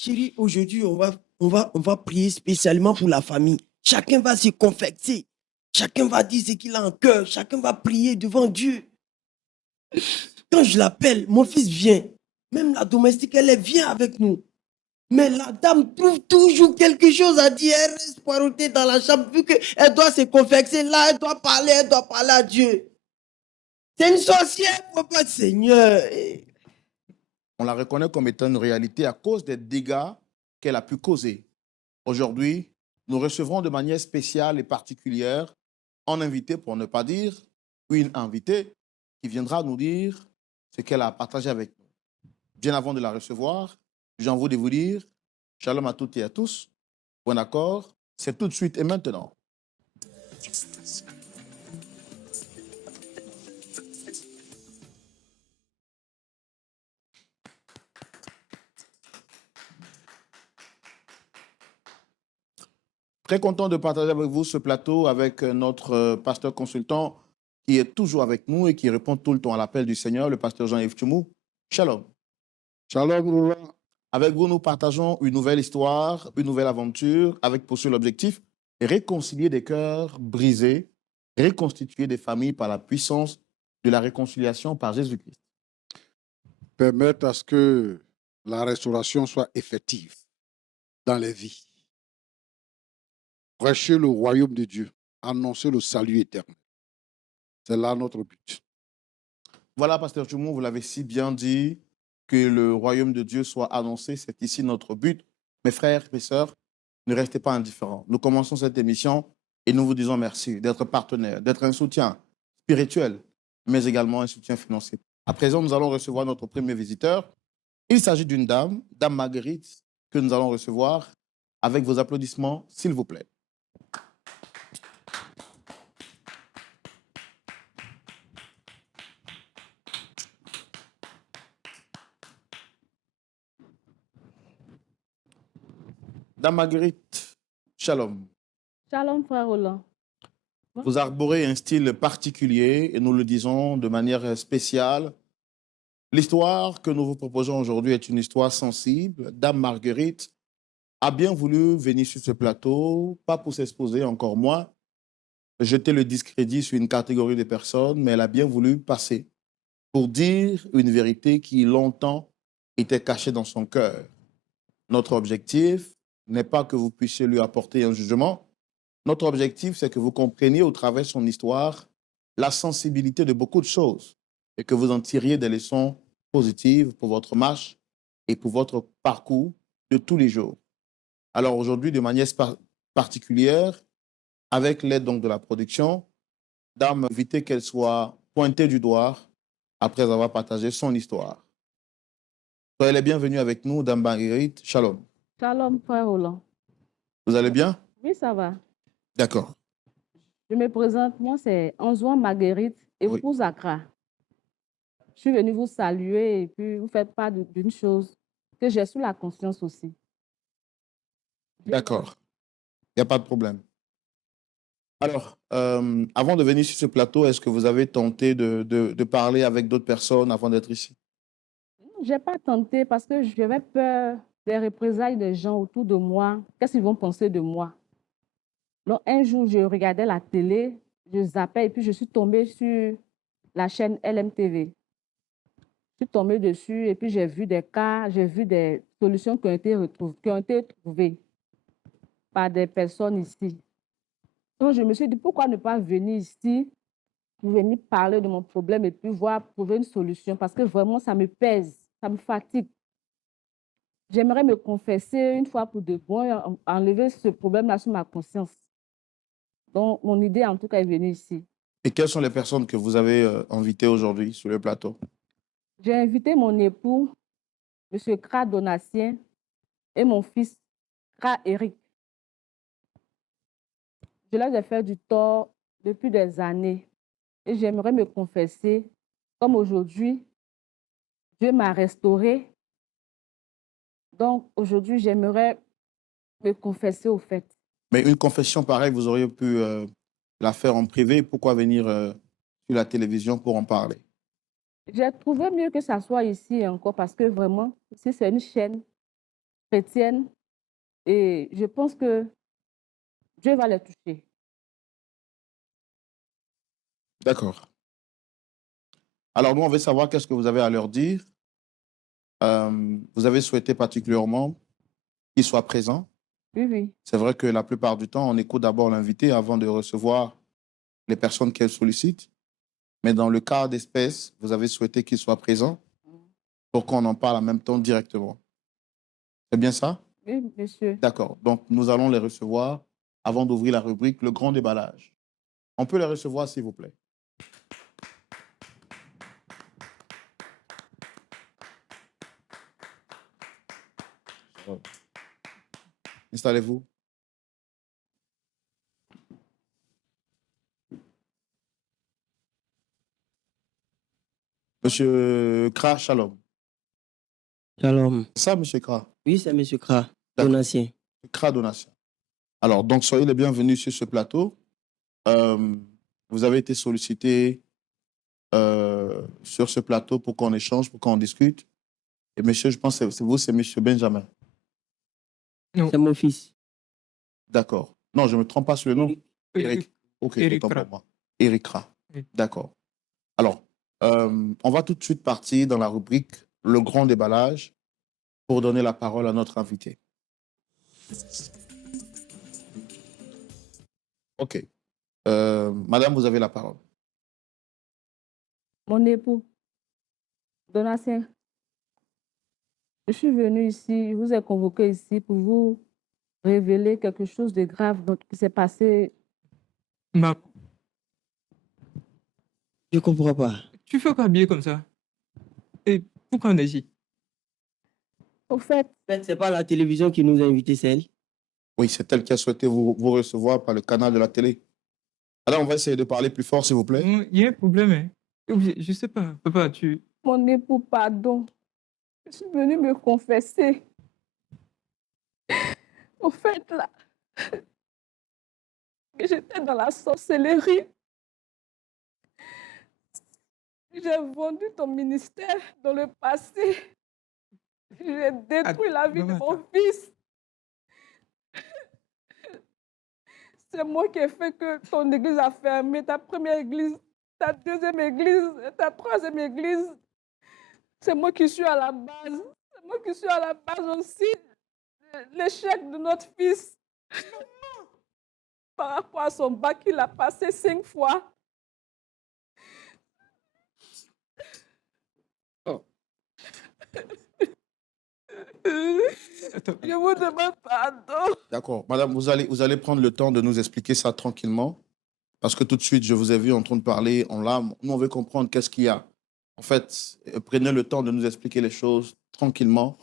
Chérie, aujourd'hui, on va prier spécialement pour la famille. Chacun va se confesser. Chacun va dire ce qu'il a en cœur. Chacun va prier devant Dieu. Quand je l'appelle, mon fils vient. Même la domestique, elle vient avec nous. Mais la dame trouve toujours quelque chose à dire. Elle reste poireautée dans la chambre, vu qu'elle doit se confesser. Là, elle doit parler à Dieu. C'est une sorcière, papa Seigneur. On la reconnaît comme étant une réalité à cause des dégâts qu'elle a pu causer. Aujourd'hui, nous recevrons de manière spéciale et particulière un invité, pour ne pas dire une invitée, qui viendra nous dire ce qu'elle a partagé avec nous. Bien avant de la recevoir, j'ai envie de vous dire shalom à toutes et à tous. Bon accord, c'est tout de suite et maintenant. Très content de partager avec vous ce plateau avec notre pasteur consultant qui est toujours avec nous et qui répond tout le temps à l'appel du Seigneur, le pasteur Jean-Yves Tchoumou. Shalom. Shalom, Roland. Avec vous, nous partageons une nouvelle histoire, une nouvelle aventure avec pour seul objectif de réconcilier des cœurs brisés, reconstituer des familles par la puissance de la réconciliation par Jésus-Christ. Permettre à ce que la restauration soit effective dans les vies. Prêcher le royaume de Dieu, annoncer le salut éternel. C'est là notre but. Voilà, pasteur Tchoumou, vous l'avez si bien dit, que le royaume de Dieu soit annoncé, c'est ici notre but. Mes frères et sœurs, ne restez pas indifférents. Nous commençons cette émission et nous vous disons merci d'être partenaire, d'être un soutien spirituel, mais également un soutien financier. À présent, nous allons recevoir notre premier visiteur. Il s'agit d'une dame, Dame Marguerite, que nous allons recevoir avec vos applaudissements, s'il vous plaît. Dame Marguerite, shalom. Shalom, frère Roland. Vous arborez un style particulier et nous le disons de manière spéciale. L'histoire que nous vous proposons aujourd'hui est une histoire sensible. Dame Marguerite a bien voulu venir sur ce plateau, pas pour s'exposer, encore moins, jeter le discrédit sur une catégorie de personnes, mais elle a bien voulu passer pour dire une vérité qui longtemps était cachée dans son cœur. Notre objectif n'est pas que vous puissiez lui apporter un jugement. Notre objectif, c'est que vous compreniez au travers de son histoire la sensibilité de beaucoup de choses et que vous en tiriez des leçons positives pour votre marche et pour votre parcours de tous les jours. Alors aujourd'hui, de manière particulière, avec l'aide donc de la production, Dame, éviter qu'elle soit pointée du doigt après avoir partagé son histoire. Soyez les bienvenus avec nous, Dame Marguerite. Shalom. Shalom, frère Roland. Vous allez bien? Oui, ça va. D'accord. Je me présente, moi, c'est Anzouan Marguerite, épouse Accra. Je suis venue vous saluer et puis vous faites part d'une chose que j'ai sous la conscience aussi. D'accord. Il n'y a pas de problème. Alors, avant de venir sur ce plateau, est-ce que vous avez tenté de parler avec d'autres personnes avant d'être ici? Je n'ai pas tenté parce que j'avais peur des représailles des gens autour de moi. Qu'est-ce qu'ils vont penser de moi? Donc, un jour, je regardais la télé, je zappais et puis je suis tombée sur la chaîne LMTV. Je suis tombée dessus et puis j'ai vu des cas, j'ai vu des solutions qui ont été trouvées par des personnes ici. Donc, je me suis dit, pourquoi ne pas venir ici pour venir parler de mon problème et puis voir trouver une solution parce que vraiment, ça me pèse, ça me fatigue. J'aimerais me confesser une fois pour de bon, enlever ce problème-là sur ma conscience. Donc, mon idée, en tout cas, est venue ici. Et quelles sont les personnes que vous avez invitées aujourd'hui sur le plateau? J'ai invité mon époux, M. Kra Donatien, et mon fils, Kra Eric. Je leur ai fait du tort depuis des années et j'aimerais me confesser. Comme aujourd'hui, Dieu m'a restaurée. Donc, aujourd'hui, j'aimerais me confesser au fait. Mais une confession pareille, vous auriez pu la faire en privé. Pourquoi venir sur la télévision pour en parler? J'ai trouvé mieux que ça soit ici encore parce que vraiment, ici, c'est une chaîne chrétienne et je pense que Dieu va les toucher. D'accord. Alors, nous, on veut savoir qu'est-ce que vous avez à leur dire. Vous avez souhaité particulièrement qu'ils soient présents. Oui, oui. C'est vrai que la plupart du temps, on écoute d'abord l'invité avant de recevoir les personnes qu'elle sollicite. Mais dans le cas d'espèce, vous avez souhaité qu'ils soient présents pour qu'on en parle en même temps directement. C'est bien ça? Oui, monsieur. D'accord. Donc, nous allons les recevoir avant d'ouvrir la rubrique Le grand déballage. On peut les recevoir, s'il vous plaît. Installez-vous. Monsieur Kra, shalom. Shalom. C'est ça, monsieur Kra? Oui, c'est M. Kra, D'accord. Donatien. Kra Donatien. Alors, donc, soyez les bienvenus sur ce plateau. Vous avez été sollicité sur ce plateau pour qu'on échange, pour qu'on discute. Et monsieur, je pense que c'est vous, c'est monsieur Benjamin. Non. C'est mon fils. D'accord. Non, je ne me trompe pas sur le nom. Eric. Ok, Eric autant Kra. pour moi. Eric Kra. Oui. D'accord. Alors, on va tout de suite partir dans la rubrique Le grand déballage pour donner la parole à notre invité. Ok. Madame, vous avez la parole. Mon époux, Donatien, je suis venue ici, je vous ai convoqué ici pour vous révéler quelque chose de grave qui s'est passé. Ma... Je ne comprends pas. Tu fais quoi habiller comme ça? Et pourquoi on est ici? Au fait, En fait, ce n'est pas la télévision qui nous a invités, c'est elle. Oui, c'est elle qui a souhaité vous recevoir par le canal de la télé. Alors, on va essayer de parler plus fort, s'il vous plaît. Il y a un problème, hein? Je sais pas. Papa, tu... mon époux, pardon, je suis venue me confesser. Au fait, là, que j'étais dans la sorcellerie. J'ai vendu ton ministère dans le passé. J'ai détruit la vie de mon fils. C'est moi qui ai fait que ton église a fermé, ta première église, ta deuxième église, ta troisième église. C'est moi qui suis à la base. C'est moi qui suis à la base aussi de l'échec de notre fils. Par rapport à son bac, il a passé 5 fois. Oh. Attends. Je vous demande pardon. D'accord. Madame, vous allez prendre le temps de nous expliquer ça tranquillement. Parce que tout de suite, je vous ai vu en train de parler en larmes. Nous, on veut comprendre qu'est-ce qu'il y a. En fait, prenez le temps de nous expliquer les choses tranquillement,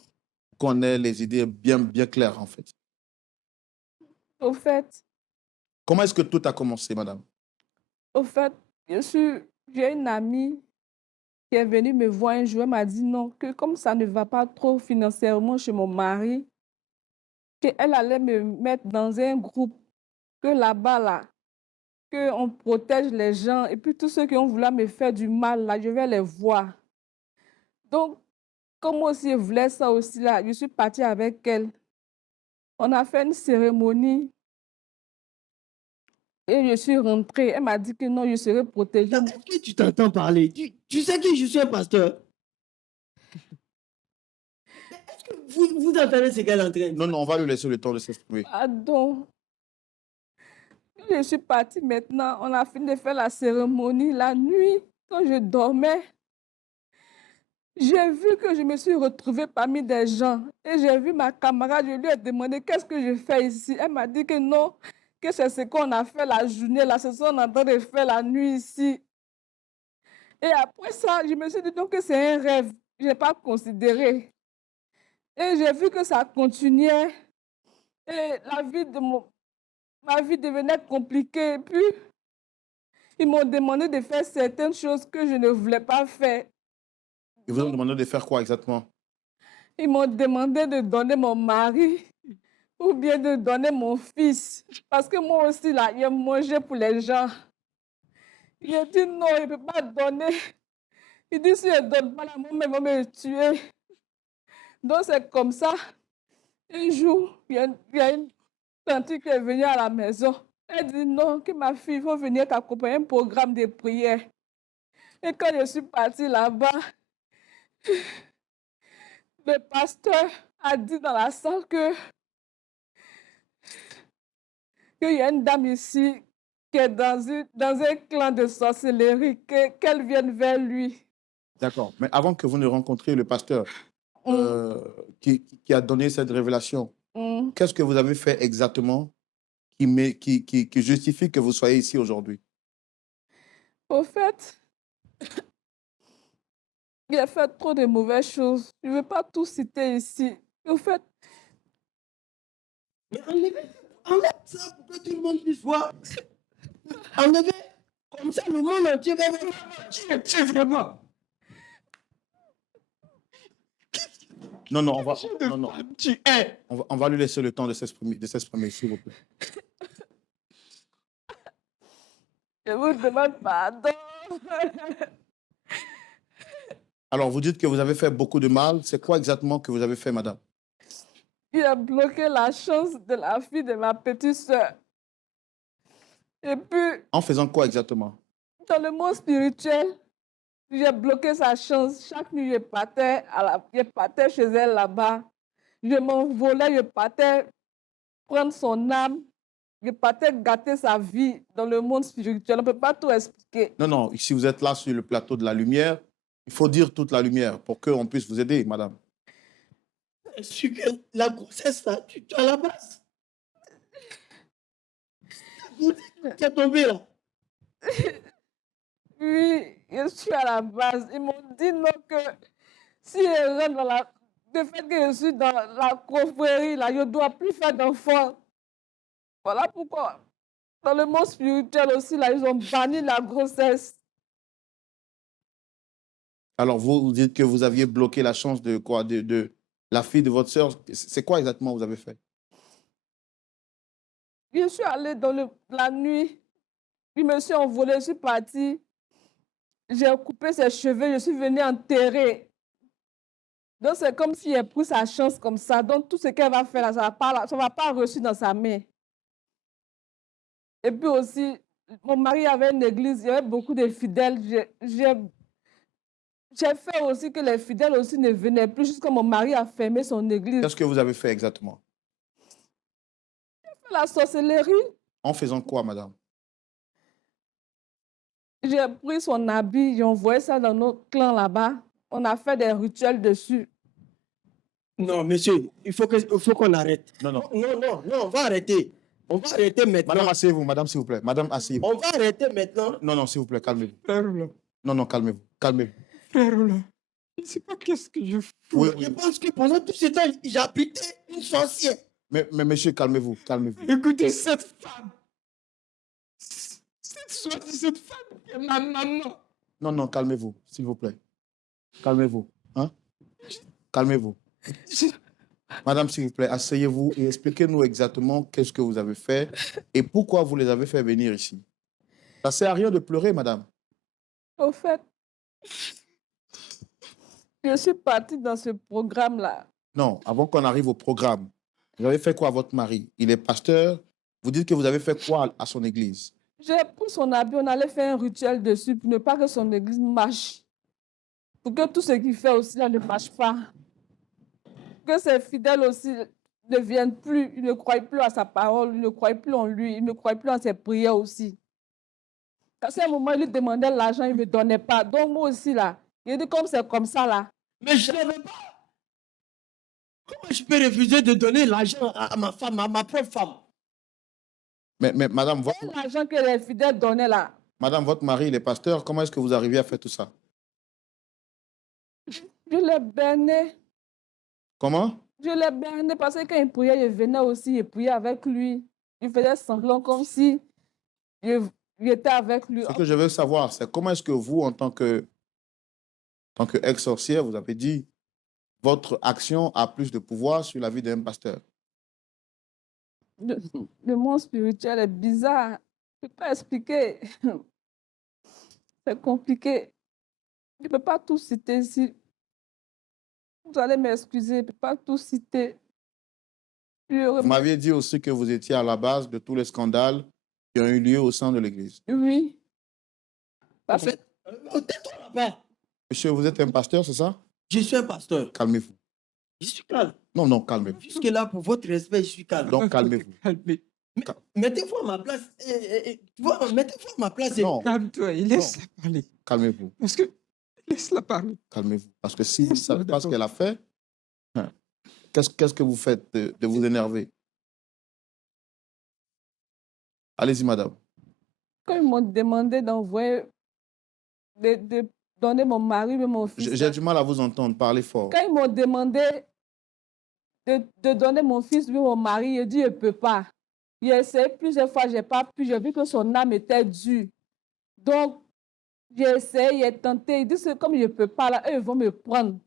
qu'on ait les idées bien claires, en fait. Au fait, Comment est-ce que tout a commencé, madame? j'ai une amie qui est venue me voir un jour. Elle m'a dit non, que comme ça ne va pas trop financièrement chez mon mari, qu'elle allait me mettre dans un groupe, que là-bas, là, qu'on protège les gens et puis tous ceux qui ont voulu me faire du mal, là, je vais les voir. Donc, comme moi aussi, je voulais ça aussi, là, je suis partie avec elle. On a fait une cérémonie et je suis rentrée. Elle m'a dit que non, je serai protégée. Est-ce que tu t'entends parler? Tu sais que je suis un pasteur. Est-ce que vous entendez ce qu'elle est en train de dire? Non, on va lui laisser le temps de s'exprimer. Pardon. Je suis partie maintenant. On a fini de faire la cérémonie la nuit. Quand je dormais, j'ai vu que je me suis retrouvée parmi des gens. Et j'ai vu ma camarade, je lui ai demandé qu'est-ce que je fais ici. Elle m'a dit que non, que c'est ce qu'on a fait la journée, là, c'est ce qu'on est en train de faire la nuit ici. Et après ça, je me suis dit donc que c'est un rêve. Je n'ai pas considéré. Et j'ai vu que ça continuait. Et ma vie devenait compliquée. Et puis, ils m'ont demandé de faire certaines choses que je ne voulais pas faire. Ils vous ont demandé de faire quoi exactement? Ils m'ont demandé de donner mon mari ou bien de donner mon fils. Parce que moi aussi, là, j'ai mangé pour les gens. J'ai dit non, il ne peut pas donner. Il dit si je ne donne pas, là, moi-même, ils vont me tuer. Donc, c'est comme ça. Un jour, il y a une tante qui est venue à la maison. Elle dit non, que ma fille, il faut venir t'accompagner à un programme de prière. Et quand je suis partie là-bas, le pasteur a dit dans la salle qu'il y a une dame ici qui est dans un clan de sorcellerie, qu'elle vienne vers lui. D'accord. Mais avant que vous ne rencontriez le pasteur Mm, qui a donné cette révélation, mm. qu'est-ce que vous avez fait exactement qui justifie que vous soyez ici aujourd'hui? Au fait, il a fait trop de mauvaises choses. Je ne veux pas tout citer ici. Au fait, Mais enlève ça pour que tout le monde puisse voir. Enlevez. Comme ça, le monde entier va voir. Tu es vraiment. Non, non, De non, femme, tu es. on va lui laisser le temps de s'exprimer, s'il vous plaît. je vous demande pardon. Alors, vous dites que vous avez fait beaucoup de mal. C'est quoi exactement que vous avez fait, madame? Il a bloqué la chance de la fille de ma petite soeur. Et puis, En faisant quoi exactement? dans le monde spirituel, j'ai bloqué sa chance. Chaque nuit, je partais chez elle là-bas. Je m'envolais, je partais prendre son âme. Je partais gâter sa vie dans le monde spirituel. On ne peut pas tout expliquer. Non, non, si vous êtes là sur le plateau de la lumière, il faut dire toute la lumière pour qu'on puisse vous aider, madame. Est-ce que la grossesse, là, tu es à la base. Tu es tombé là. Oui, je suis à la base. Ils m'ont dit non que si je rentre dans le fait que je suis dans la confrérie, là, je ne dois plus faire d'enfants. Voilà pourquoi. Dans le monde spirituel aussi, là, ils ont banni la grossesse. Alors, vous dites que vous aviez bloqué la chance de quoi? De la fille de votre sœur. C'est quoi exactement que vous avez fait? Je suis allée dans la nuit. Je me suis envolée, je suis partie. J'ai coupé ses cheveux, je suis venue enterrer. Donc, c'est comme si elle pris sa chance comme ça. Donc, tout ce qu'elle va faire, là, ça va pas reçu dans sa main. Et puis aussi, mon mari avait une église, il y avait beaucoup de fidèles. J'ai fait aussi que les fidèles aussi ne venaient plus jusqu'à mon mari a fermé son église. Qu'est-ce que vous avez fait exactement? La sorcellerie, En faisant quoi, madame? j'ai pris son habit, j'ai envoyé ça dans notre clan là-bas. On a fait des rituels dessus. Non, monsieur, il faut qu'on arrête. Non, non. Non, on va arrêter. On va arrêter maintenant. Madame, asseyez-vous, madame, s'il vous plaît. Madame, asseyez-vous. On va arrêter maintenant. Non, non, s'il vous plaît, calmez-vous. Frère là. Non, non, calmez-vous. Calmez-vous. Frère là. Je ne sais pas qu'est-ce que je fous. Oui, Je oui. pense que pendant tout ce temps, j'habitais une sorcière. Mais monsieur, calmez-vous, calmez-vous. Écoutez, cette femme. Cette femme qui est ma maman. Non, non, calmez-vous, s'il vous plaît. Calmez-vous. Hein? Calmez-vous. Madame, s'il vous plaît, asseyez-vous et expliquez-nous exactement qu'est-ce que vous avez fait et pourquoi vous les avez fait venir ici. Ça ne sert à rien de pleurer, madame. Au fait, je suis partie dans ce programme-là. Non, avant qu'on arrive au programme, vous avez fait quoi à votre mari? Il est pasteur. Vous dites que vous avez fait quoi à son église? J'ai pris son habit, on allait faire un rituel dessus pour ne pas que son église marche. Pour que tout ce qu'il fait aussi là ne marche pas. Que ses fidèles aussi ne viennent plus, ils ne croient plus à sa parole, ils ne croient plus en lui, ils ne croient plus en ses prières aussi. À ce moment, il lui demandait l'argent, il ne me donnait pas. Donc moi aussi là, il dit comme c'est comme ça là. Mais je ne veux pas. Comment je peux refuser de donner l'argent à ma femme, à ma propre femme? Mais madame, L'argent que les fidèles donnaient là. madame, votre mari, il est pasteur. Comment est-ce que vous arrivez à faire tout ça? Je l'ai berné. Comment? Je l'ai berné parce que quand il priait, je venais aussi, je priais avec lui. Il faisait semblant comme si j'étais avec lui. Ce que je veux savoir, c'est comment est-ce que vous, en tant que ex-sorcière, vous avez dit votre action a plus de pouvoir sur la vie d'un pasteur. Le monde spirituel est bizarre. Je ne peux pas expliquer. C'est compliqué. Je ne peux pas tout citer ici. Vous allez m'excuser, je ne peux pas tout citer. Je Vous remercie. m'aviez dit aussi que vous étiez à la base de tous les scandales qui ont eu lieu au sein de l'Église. Oui. En Parce que fait, tais-toi là-bas. Monsieur, vous êtes un pasteur, c'est ça? Je suis un pasteur. Calmez-vous. Je suis calme. Non, non, calmez-vous. Jusque-là, pour votre respect, je suis calme. Donc, calmez-vous. Calme- Mettez-vous à ma place. Tu vois, mettez-vous à ma place. Non, Calme-toi et laisse-la parler. calmez-vous. Parce que laisse-la parler. Calmez-vous. Parce que si vous ne Laisse-la savez pas ce d'abord. qu'elle a fait, hein, qu'est-ce que vous faites de vous énerver? Allez-y, madame. quand ils m'ont demandé d'envoyer, de donner mon mari et mon fils, J'ai du mal à vous entendre. Parlez fort. quand ils m'ont demandé de donner mon fils et mon mari, j'ai dit, je ne peux pas. J'ai essayé plusieurs fois, je n'ai pas pu. J'ai vu que son âme était dure. Donc, j'ai essayé, j'ai tenté. Ils disent que comme je ne peux pas, là, eux, ils vont me prendre.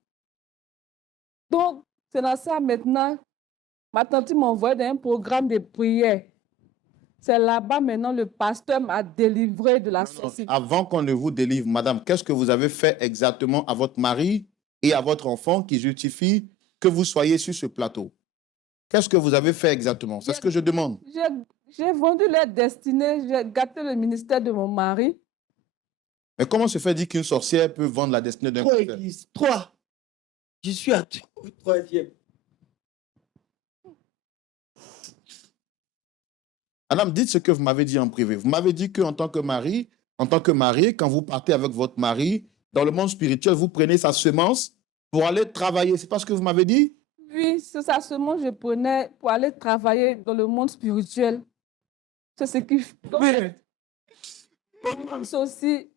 Donc, c'est dans ça maintenant, ma tante m'a envoyé dans un programme de prière. C'est là-bas maintenant, le pasteur m'a délivré de la sorcellerie. Avant qu'on ne vous délivre, madame, qu'est-ce que vous avez fait exactement à votre mari et à votre enfant qui justifie que vous soyez sur ce plateau? Qu'est-ce que vous avez fait exactement? C'est ce que je demande. J'ai vendu leur destinée, j'ai gâté le ministère de mon mari. Mais comment se fait dire qu'une sorcière peut vendre la destinée d'un 3 pasteur? églises. 3. Je suis à 3e. Madame, dites ce que vous m'avez dit en privé. Vous m'avez dit qu'en tant que mari, quand vous partez avec votre mari, dans le monde spirituel, vous prenez sa semence pour aller travailler. C'est pas ce que vous m'avez dit? Oui, c'est ça seulement je prenais pour aller travailler dans le monde spirituel. C'est ce qui donc, Mais, c'est aussi.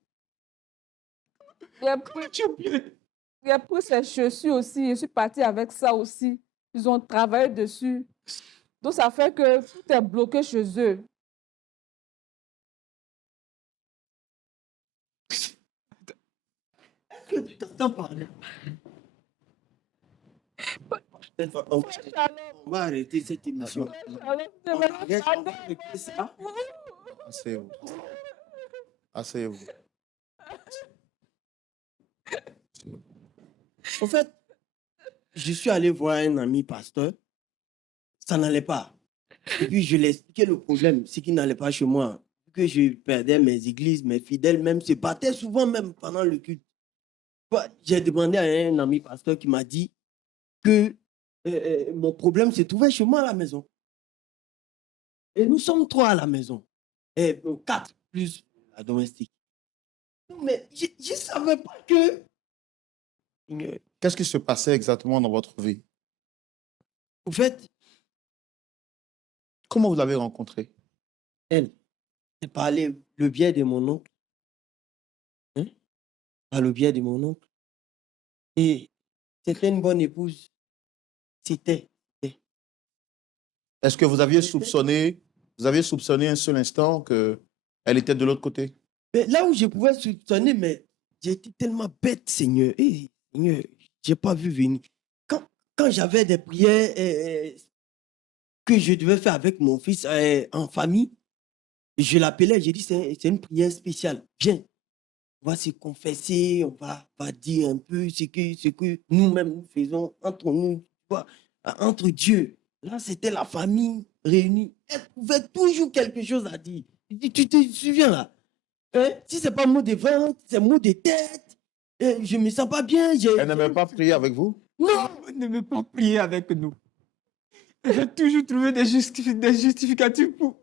J'ai pris ces chaussures aussi, je suis partie avec ça aussi. Ils ont travaillé dessus. Donc ça fait que tout est bloqué chez eux. Est-ce que tu t'entends parler? On va arrêter cette émission. On va arrêter ça. Asseyez-vous. Asseyez-vous. En fait, je suis allé voir un ami pasteur. Ça n'allait pas. Et puis, je lui ai expliqué le problème, c'est qu'il n'allait pas chez moi. Que je perdais mes églises, mes fidèles même se battaient souvent même pendant le culte. J'ai demandé à un ami pasteur qui m'a dit que mon problème se trouvait chez moi à la maison. Et nous sommes 3 à la maison. Et 4 plus la domestique. Mais je ne savais pas que... Qu'est-ce qui se passait exactement dans votre vie? En fait, Comment vous l'avez rencontrée? elle, c'est par le biais de mon oncle. Hein? Par le biais de mon oncle. Et c'était une bonne épouse. C'était. Est-ce que vous aviez soupçonné un seul instant qu'elle était de l'autre côté? Mais là où je pouvais soupçonner, mais j'étais tellement bête, Seigneur. Et, Seigneur, je n'ai pas vu venir. Quand j'avais des prières que je devais faire avec mon fils en famille, je l'appelais, j'ai dit, c'est une prière spéciale. Viens, on va se confesser, on va dire un peu ce que nous-mêmes nous faisons entre nous, tu vois, entre Dieu. Là, c'était la famille réunie. Elle trouvait toujours quelque chose à dire. Je dis, tu te souviens là? Hein? Si ce n'est pas mot de ventre, c'est mot de tête. Je ne me sens pas bien. Elle n'aimait pas prier avec vous? Non! ne veut pas prier avec nous. Elle a toujours trouvé des justificatifs pour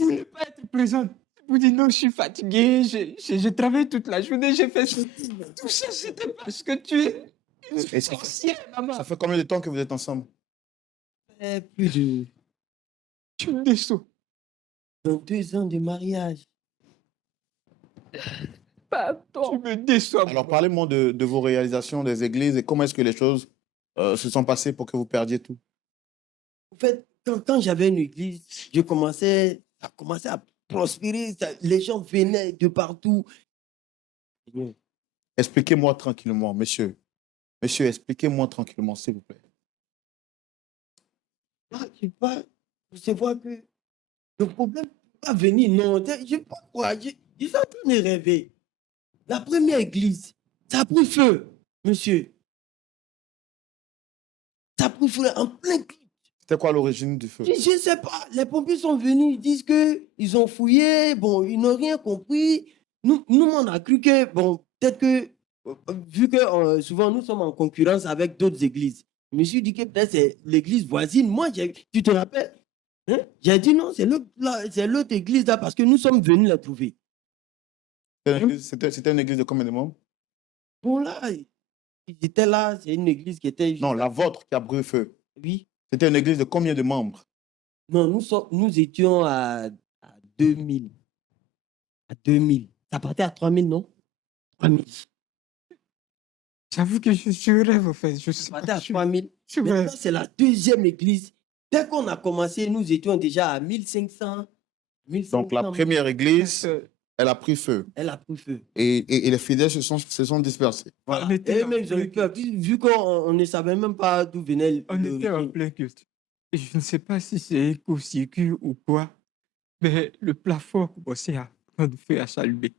ne pas être présente. Pour dire non, je suis fatiguée, j'ai travaillé toute la journée, j'ai fait tout ça, c'était parce que tu es Et ça sorcière, maman. Ça fait combien de temps que vous êtes ensemble? Plus de Tu me déçois. 22 ans de mariage. Tu Pardon. me déçois. Alors, parlez-moi de vos réalisations des églises et comment est-ce que les choses se sont passées pour que vous perdiez tout. En fait, quand j'avais une église, ça commençait à prospérer. Les gens venaient de partout. Expliquez-moi tranquillement, monsieur. Monsieur, expliquez-moi tranquillement, s'il vous plaît. Ah, je ne sais pas. Je vois que le problème ne va venir. Non, je ne sais pas quoi. Je suis en train de rêver. La première église, ça a pris feu, monsieur. Ça a pris feu en plein culte. C'était quoi l'origine du feu? Je ne sais pas. Les pompiers sont venus, ils disent qu'ils ont fouillé, bon, ils n'ont rien compris. Nous, on a cru que, bon, peut-être que, vu que souvent nous sommes en concurrence avec d'autres églises, je me suis dit que peut-être c'est l'église voisine. Moi, tu te rappelles? Hein? J'ai dit non, c'est l'autre église là parce que nous sommes venus la trouver. C'était une église de combien de membres? Bon, là, ils étaient là, c'est une église qui était. Non, la vôtre qui a brûlé feu. Oui. C'était une église de combien de membres? Non, nous étions à 2000. À 2000. Ça partait à 3000, non? 3000. J'avoue que je rêve, en fait. Je Ça sais partait pas. à 3000. Je rêve. Maintenant, c'est la deuxième église. Dès qu'on a commencé, nous étions déjà à 1500. 1500 Donc, la première église, Euh, elle a pris feu. Elle a pris feu. Et les fidèles se sont dispersés. Voilà. On était Et en même, ils ont eu plein peur. Vu qu'on ne savait même pas d'où venait On était en l'origine. plein culte. Et je ne sais pas si c'est éco-circuit ou quoi, mais le plafond a commencé à prendre feu, à s'allumer.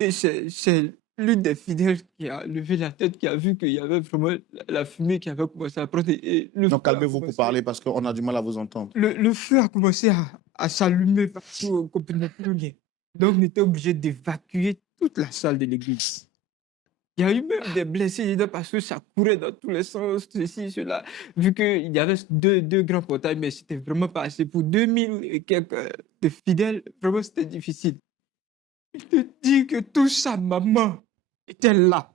Et c'est l'une des fidèles qui a levé la tête, qui a vu qu'il y avait vraiment la fumée qui avait commencé à prendre. Et le Donc, feu a calmez-vous pour commencé- parler parce qu'on a du mal à vous entendre. Le feu a commencé à s'allumer partout, on ne comprenait plus rien. Donc, on était obligé d'évacuer toute la salle de l'église. Il y a eu même des blessés dedans parce que ça courait dans tous les sens, ceci, cela. Vu qu'il y avait deux grands portails, mais c'était vraiment pas assez. Pour 2000 et quelques de fidèles, vraiment, c'était difficile. Je te dis que tout ça, maman était là.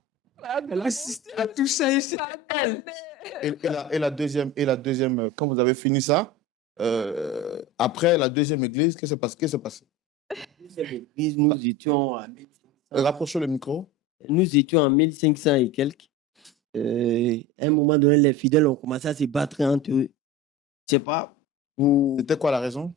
Elle assistait à tout ça et c'est elle. Et la deuxième, quand vous avez fini ça, après la deuxième église, qu'est-ce qui s'est passé? Deuxième église, nous étions à 1500. Rapprochez le micro. Nous étions en 1500 et quelques. À un moment donné, les fidèles ont commencé à se battre entre eux. Je sais pas. C'était quoi la raison?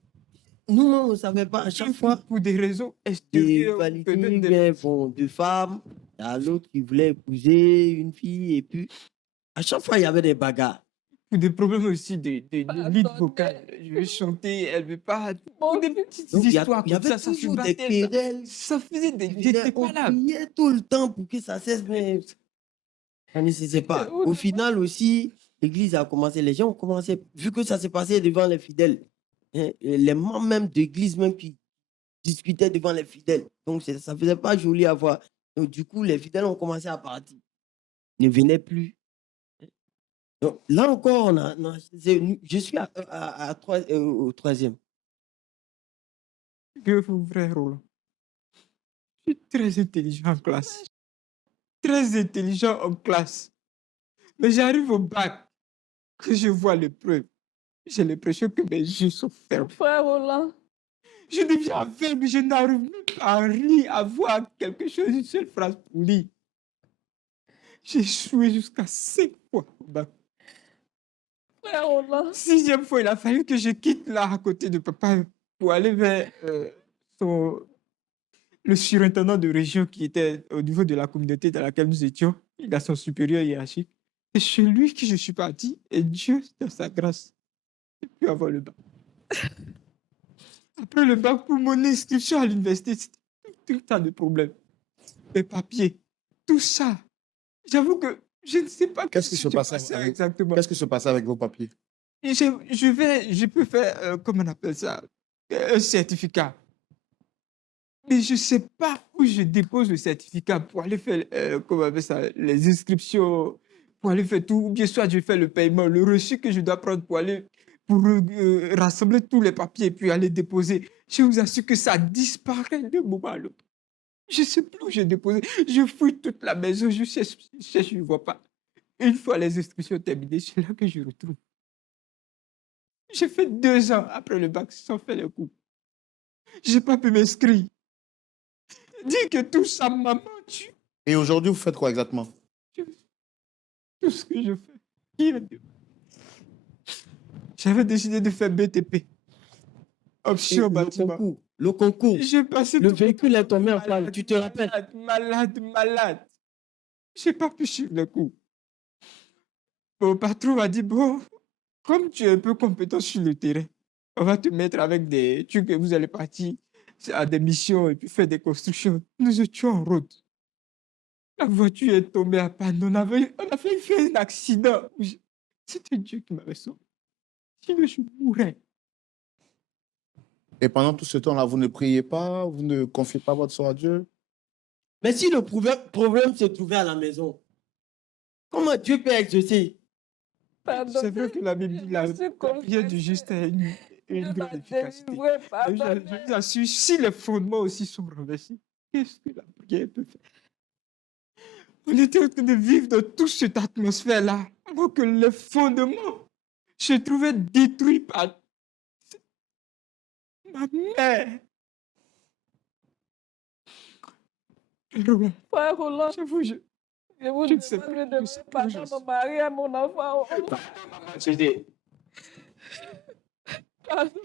Nous, on ne savait pas. À chaque fois, Pour des raisons des extérieures, rivalités, peut-être bien, bon, de femmes. Il y a l'autre qui voulait épouser une fille. Et puis, à chaque fois, il y avait des bagarres. pour des problèmes aussi de lead vocal. Je veux chanter, elle veut pas. Pour des petites Donc, il y histoires avait comme ça se toujours des battait. querelles. Ça faisait des. On J'étais pas là. priait tout le temps pour que ça cesse, mais ça ne cessait pas. Au final aussi, l'église a commencé, les gens ont commencé, vu que ça s'est passé devant les fidèles, hein, les membres même d'église même qui discutaient devant les fidèles. Donc ça ne faisait pas joli à voir. Donc du coup, les fidèles ont commencé à partir. Ils ne venaient plus. Donc là encore, je suis au troisième. Que vous, frère Roland. Je suis très intelligent en classe. Très intelligent en classe. Mais j'arrive au bac, que je vois l'épreuve. J'ai l'impression que mes yeux sont fermés. Frère Roland, Je deviens aveugle, je n'arrive même pas à lire, à voir quelque chose, une seule phrase pour lire. J'ai échoué jusqu'à 5 fois au bac. frère Roland. 6e fois, il a fallu que je quitte là à côté de papa pour aller vers le surintendant de région qui était au niveau de la communauté dans laquelle nous étions. Il a son supérieur hiérarchique. C'est chez lui que je suis parti et Dieu, dans sa grâce, j'ai pu avoir le bac. Après le bac, pour mon inscription à l'université, c'était tout un tas de problèmes. Les papiers, tout ça. J'avoue que je ne sais pas Qu'est-ce qui se s'était passait passé avec- exactement. Qu'est-ce qui se passait avec vos papiers? Je peux faire, comment on appelle ça, un certificat. Mais je ne sais pas où je dépose le certificat pour aller faire, comment on appelle ça, les inscriptions, pour aller faire tout. Ou bien soit je fais le paiement, le reçu que je dois prendre pour aller, pour rassembler tous les papiers puis aller déposer. Je vous assure que ça disparaît d'un moment à l'autre. Je ne sais plus où j'ai déposé. Je fouille toute la maison, je cherche, je ne vois pas. Une fois les inscriptions terminées, c'est là que je retrouve. J'ai fait 2 ans après le bac sans faire les cours. Je n'ai pas pu m'inscrire. Dis que tout ça m'a menti. Et aujourd'hui, vous faites quoi exactement? Tout ce que je fais. Qui a Dieu? J'avais décidé de faire BTP. Option bâtiment. Le concours. J'ai passé Le tout véhicule est tombé en malade, panne, tu te rappelles? Malade. J'ai pas pu suivre le cours. Mon patron m'a dit, bon, comme tu es un peu compétent sur le terrain, on va te mettre avec des trucs que vous allez partir à des missions et puis faire des constructions. Nous étions en route. La voiture est tombée à panne. On a failli faire un accident. C'était Dieu qui m'avait sauvé. Sinon, je mourrais. Et pendant tout ce temps-là, vous ne priez pas, vous ne confiez pas votre sort à Dieu? Mais si le problème se trouvait à la maison, comment Dieu peut exaucer? Pardon. C'est vrai que la Bible dit la Je me suis prière du confessée. juste a une Dieu m'a grande efficacité. délivré, Mais pardon. je vous assure, si les fondements aussi sont renversés, qu'est-ce que la prière peut faire? On était en train de vivre dans toute cette atmosphère-là, alors que les fondements se trouvaient détruits par ma mère. Frère Roland, Je vous jure, je vous je ne sais demande pas, de je sais demander pas où pardon je à mon mari et à mon enfant. je dis, Pardon.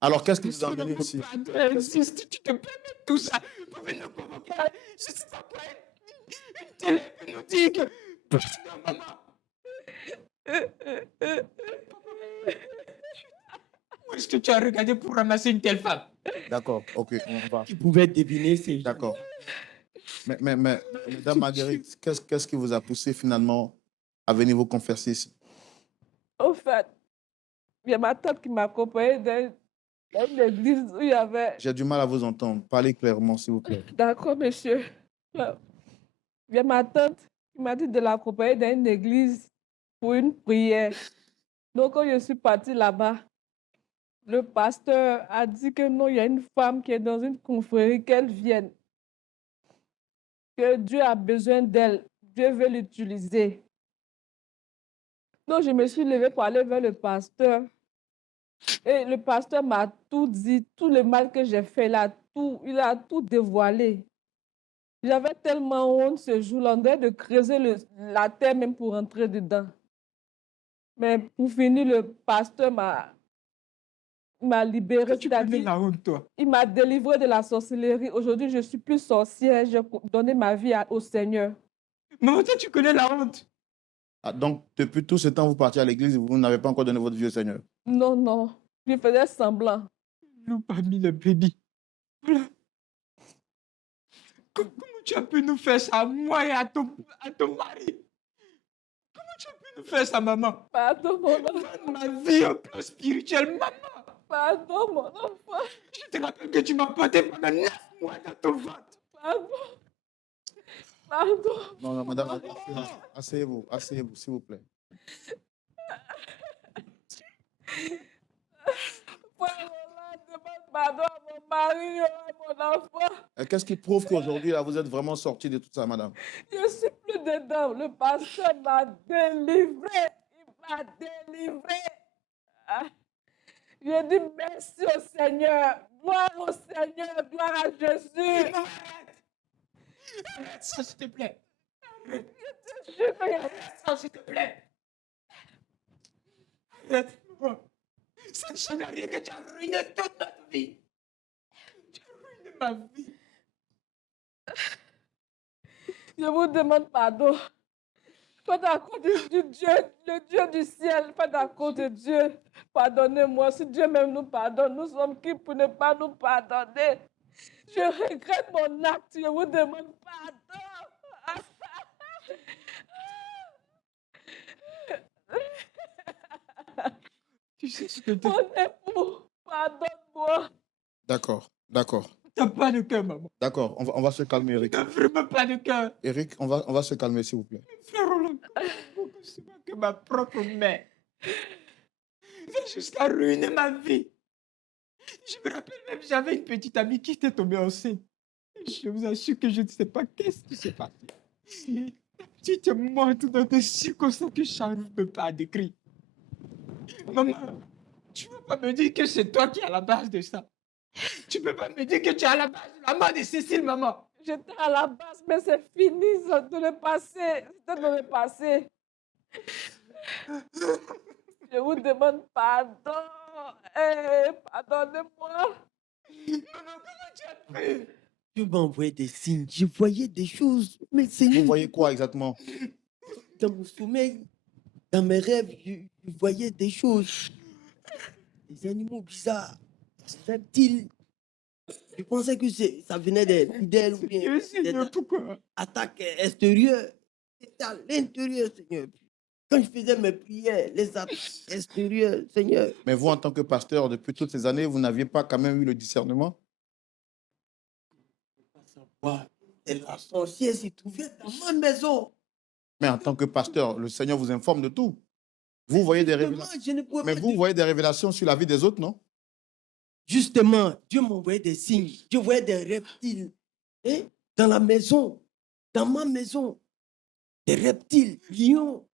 Alors, qu'est-ce qui vous a amené ici? Si tu te permets tout ça, vous venez nous convoquer, je ne sais pas quoi, une télé qui nous dit que... Maman, où est-ce que tu as regardé pour ramasser une telle femme? D'accord, ok, on va. Tu pouvais deviner ces gens. D'accord. Mais, Madame Marguerite, qu'est-ce qui vous a poussé finalement à venir vous confesser ici? Au fait, il y a ma tante qui m'accompagnait dans une église où il y avait... J'ai du mal à vous entendre. Parlez clairement, s'il vous plaît. D'accord, monsieur. Il y a ma tante qui m'a dit de l'accompagner dans une église pour une prière. Donc, quand je suis partie là-bas, le pasteur a dit que non, il y a une femme qui est dans une confrérie, qu'elle vienne. Que Dieu a besoin d'elle. Dieu veut l'utiliser. Donc, je me suis levée pour aller vers le pasteur. Et le pasteur m'a tout dit, tout le mal que j'ai fait, il a tout dévoilé. J'avais tellement honte ce jour-là, on devait de creuser la terre même pour entrer dedans. Mais pour finir, le pasteur m'a libérée. Tu connais la honte, toi. Il m'a délivré de la sorcellerie. Aujourd'hui, je ne suis plus sorcière. J'ai donné ma vie au Seigneur. Maman, toi, tu connais la honte. Ah, donc, depuis tout ce temps, vous partiez à l'église et vous n'avez pas encore donné votre vie au Seigneur. Non, non. Je faisais semblant. Nous parmi les bébés. Voilà. Comment tu as pu nous faire ça à moi et à ton mari? Comment tu as pu nous faire ça, maman? Pardon, mon enfant. Ma vie au plan spirituel, maman. Pardon, mon enfant. Je te rappelle que tu m'as porté pendant 9 mois dans ton ventre. Pardon. Pardon. Non, non, madame, asseyez-vous, s'il vous plaît. Frère Roland, demande pardon à mon mari et à mon enfant. Et qu'est-ce qui prouve qu'aujourd'hui, là, vous êtes vraiment sorti de tout ça, madame? Je ne suis plus dedans. Le pasteur m'a délivré. Il m'a délivré. Ah. Je dis merci au Seigneur. Gloire au Seigneur. Gloire à Jésus. Arrête ça, s'il te plaît. Arrête Je te jure qu'il y a- ça, s'il te plaît. Arrête-moi. Ça ne change rien que tu as ruiné toute notre vie. Tu as ruiné ma vie. Je vous demande pardon. Faites à cause du Dieu, le Dieu du ciel. Faites à cause de Dieu. Pardonnez-moi. Si Dieu même nous pardonne, nous sommes qui pour ne pas nous pardonner? Je regrette mon acte. Je vous demande pardon. Tu sais ce que Mon époux, pardonne-moi. D'accord, d'accord, t'as pas de cœur, maman. d'accord. On va se calmer, Eric. T'as vraiment pas de cœur. Eric, on va se calmer, s'il vous plaît. Frère Roland, beaucoup souvent que ma propre mère va jusqu'à ruiner ma vie. Je me rappelle même, j'avais une petite amie qui était tombée enceinte. Je vous assure que je ne sais pas qu'est-ce qui s'est passé. La petite est morte dans des circonstances que je n'arrive pas à décrire. Maman, tu ne peux pas me dire que c'est toi qui es à la base de ça. Tu ne peux pas me dire que tu es à la base de la mort de Cécile, maman. J'étais à la base, mais c'est fini c'est de le passé. C'était dans le passé. Je vous demande pardon. Pardonnez-moi. Maman, comment tu as fait? Dieu m'a envoyé des signes. Je voyais des choses. Mais Vous Seigneur, voyez quoi exactement? dans mon sommeil, dans mes rêves, je voyais des choses. Des animaux bizarres, des reptiles. Je pensais que ça venait des fidèles ou bien Seigneur, des Seigneur, pourquoi? attaques extérieures. C'était à l'intérieur, Seigneur. Quand je faisais mes prières, les attaques extérieures, Seigneur, Mais vous, en tant que pasteur, depuis toutes ces années, vous n'aviez pas quand même eu le discernement? savoir, et la sorcière s'est trouvée dans ma maison. Mais en tant que pasteur, le Seigneur vous informe de tout. Vous voyez des Justement, révélations. je ne pouvais Mais pas vous dire- voyez des révélations sur la vie des autres, non? Justement, Dieu m'envoyait des signes. Je voyais des reptiles hein, dans la maison, dans ma maison. Des reptiles, lions,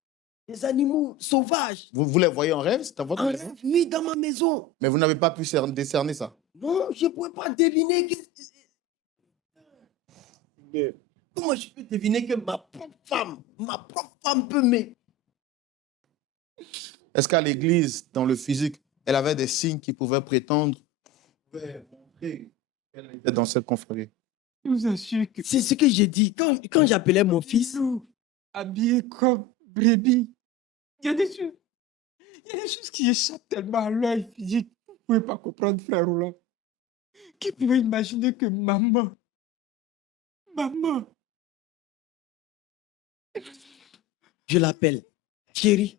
des animaux sauvages. Vous les voyez en rêve, c'est dans votre En maison? rêve, oui, dans ma maison. Mais vous n'avez pas pu décerner ça. Non, je ne pouvais pas deviner que... Comment je peux deviner que ma propre femme peut m'aimer? Est-ce qu'à l'église, dans le physique, elle avait des signes qui pouvaient prétendre, pouvaient montrer qu'elle était dans cette confrérie? Je vous assure que C'est ce que j'ai dit. Quand j'appelais mon fils, nous, habillés comme brebis, il y a des choses, il y a des choses qui échappent tellement à l'œil physique. Vous ne pouvez pas comprendre, frère Roland. Qui pouvait imaginer que maman, je l'appelle chérie.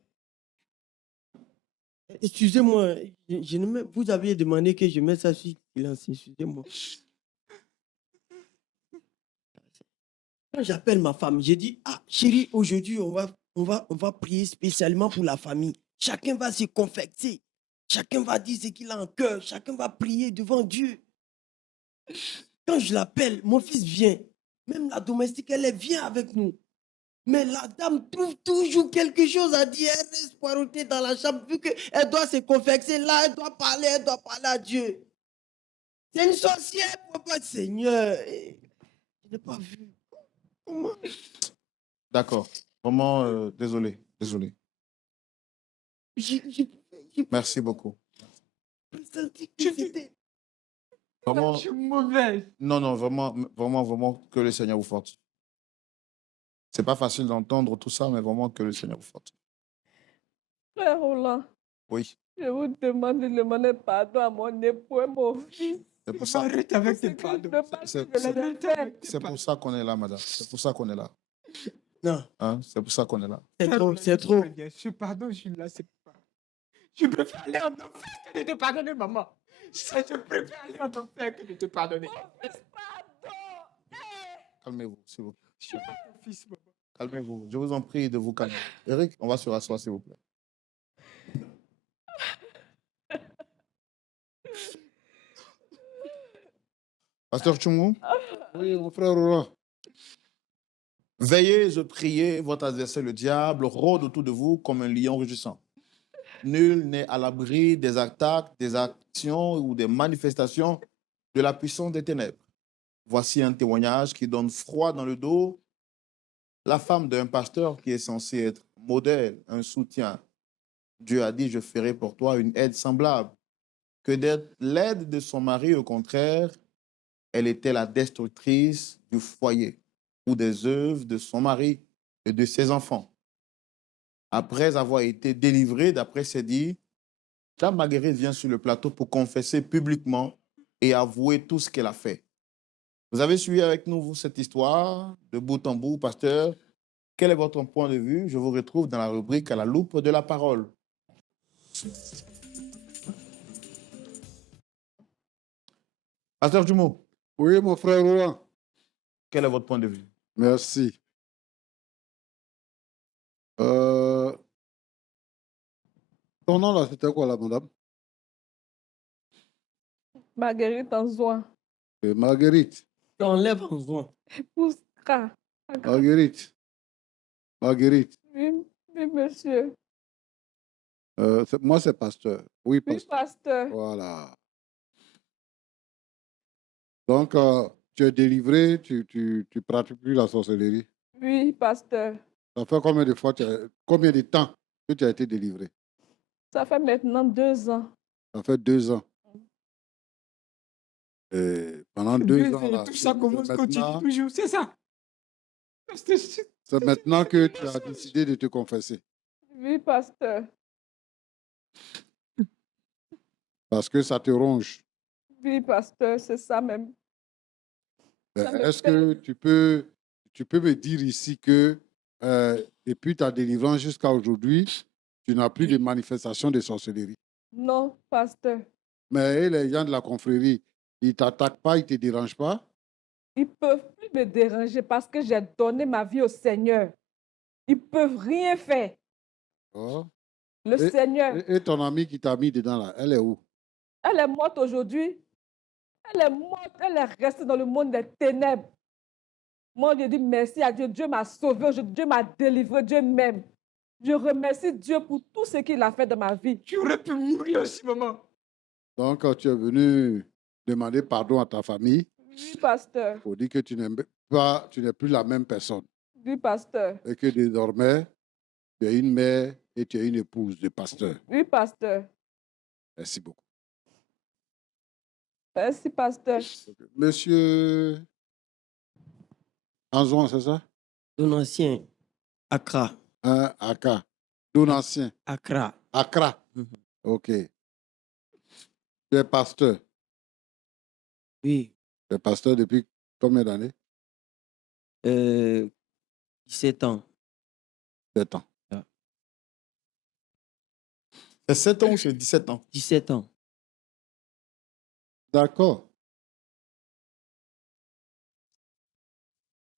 Excusez-moi, vous aviez demandé que je mette ça sur silence. Excusez-moi. Quand j'appelle ma femme, j'ai dit, ah chérie, aujourd'hui, on va prier spécialement pour la famille. Chacun va se confesser. Chacun va dire ce qu'il a en cœur. Chacun va prier devant Dieu. Quand je l'appelle, mon fils vient. Même la domestique, elle vient avec nous. Mais la dame trouve toujours quelque chose à dire. Elle reste poireautée dans la chambre. Vu qu'elle doit se confesser, là, elle doit parler à Dieu. C'est une sorcière, papa, Seigneur. Je n'ai pas vu. Comment? D'accord. Vraiment, désolé. J'ai Merci beaucoup. pressenti que c'était... Vraiment, je suis mauvaise. non, vraiment, que le Seigneur vous fortifie. C'est pas facile d'entendre tout ça, mais vraiment que le Seigneur vous fortifie. Frère Roland, Oui, je vous demande de demander pardon à mon époux et mon fils. c'est pour ça. Arrête avec Ce tes que pardons. je pense c'est- que je l'ai fait. C'est pour ça qu'on est là, madame. C'est pour ça qu'on est là. Non, Hein? C'est pour ça qu'on est là. c'est trop, c'est trop. Je pardonne, je ne l'accepte pas. Je préfère aller en enfer que de te pardonner, maman. Je préfère aller en enfer que de te pardonner. Calmez-vous, s'il vous plaît. Je suis pas ton fils, maman. Calmez-vous. Je vous en prie de vous calmer. Eric, on va se rasseoir, s'il vous plaît. Pasteur Tchungou, Oui, mon frère Roland. veillez et priez, votre adversaire le diable rôde autour de vous comme un lion rugissant. Nul n'est à l'abri des attaques, des actions ou des manifestations de la puissance des ténèbres. Voici un témoignage qui donne froid dans le dos. La femme d'un pasteur qui est censé être modèle, un soutien. Dieu a dit, je ferai pour toi une aide semblable. Que d'être l'aide de son mari, au contraire, elle était la destructrice du foyer ou des œuvres de son mari et de ses enfants. Après avoir été délivrée, d'après ses dires, Dame Marguerite vient sur le plateau pour confesser publiquement et avouer tout ce qu'elle a fait. Vous avez suivi avec nous vous, cette histoire de bout en bout, pasteur. Quel est votre point de vue? Je vous retrouve dans la rubrique à la loupe de la parole. Pasteur Jumeau, Oui, mon frère Roland. quel est votre point de vue? Merci. Ton nom là, c'était quoi là, madame? Marguerite Anzoin, Marguerite. Tu enlèves en rond. Pouskra. Marguerite. Oui, oui, monsieur. Moi, c'est pasteur. Oui, Oui, pasteur. pasteur. Voilà. Donc, tu es délivré, tu pratiques plus la sorcellerie. Oui, pasteur. Ça fait combien de fois, combien de temps que tu as été délivré? Ça fait maintenant 2 ans. Ça fait 2 ans. Et pendant 2 ans, là, Tout ça commence, continue maintenant, toujours, c'est ça. c'est maintenant que tu as décidé de te confesser. Oui, pasteur. Parce que ça te ronge. Oui, pasteur, c'est ça même. Ça me Est-ce fait- que tu peux me dire ici que depuis ta délivrance jusqu'à aujourd'hui, tu n'as plus de manifestation de sorcellerie. Non, pasteur. Mais les gens de la confrérie, ils ne t'attaquent pas, ils ne te dérangent pas. Ils ne peuvent plus me déranger parce que j'ai donné ma vie au Seigneur. Ils ne peuvent rien faire. Oh. Le Seigneur, Et ton amie qui t'a mis dedans là, elle est où? elle est morte aujourd'hui. Elle est morte, elle est restée dans le monde des ténèbres. Moi, je dis merci à Dieu. Dieu m'a sauvé, Dieu m'a délivré, Dieu m'aime. Je remercie Dieu pour tout ce qu'il a fait dans ma vie. Tu aurais pu mourir aussi, maman. Donc, quand tu es venu demander pardon à ta famille, Oui, pasteur. pour dire que tu n'es plus la même personne. Oui, pasteur. Et que désormais, tu es une mère et tu es une épouse de pasteur. Oui, pasteur. Merci beaucoup. Merci, pasteur. Monsieur Anzouan, c'est ça? Don ancien, Accra. Aka. Don ancien. Accra. Accra. Mhm. OK. Tu es pasteur. Oui. Tu es pasteur depuis combien d'années? 17 ans. 7 ans. C'est 7 ans ou c'est 17 ans? 17 ans. D'accord.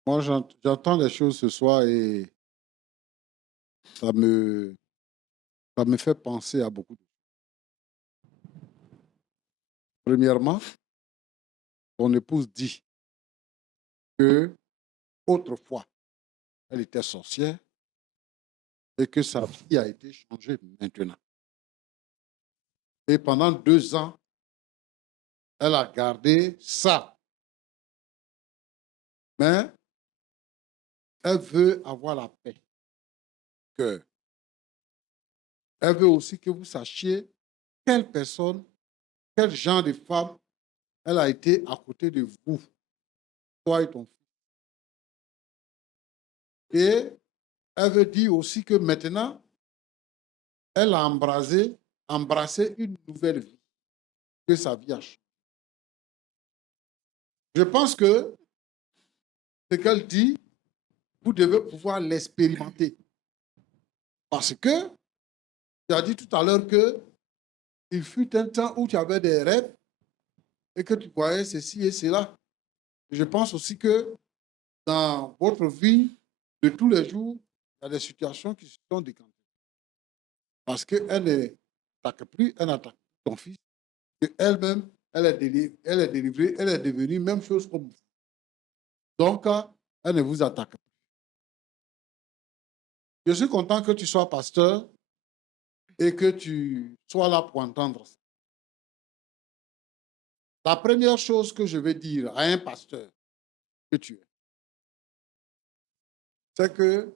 Moi, j'entends des choses ce soir et ça me fait penser à beaucoup de choses. Premièrement, ton épouse dit que autrefois, elle était sorcière et que sa vie a été changée maintenant. Et pendant 2 ans, elle a gardé ça. Mais elle veut avoir la paix. Que elle veut aussi que vous sachiez quelle personne, quel genre de femme elle a été à côté de vous, toi et ton fils. Et elle veut dire aussi que maintenant, elle a embrassé une nouvelle vie, que sa vie a changé. Je pense que ce qu'elle dit, vous devez pouvoir l'expérimenter. Parce que, tu as dit tout à l'heure qu'il fut un temps où tu avais des rêves et que tu voyais ceci et cela. Je pense aussi que dans votre vie de tous les jours, il y a des situations qui se sont décantées. Parce qu'elle n'attaque plus, elle n'attaque plus ton fils. Et elle-même, elle est délivrée, elle est devenue même chose comme vous. Donc, elle ne vous attaque plus. Je suis content que tu sois pasteur et que tu sois là pour entendre ça. La première chose que je vais dire à un pasteur que tu es, c'est que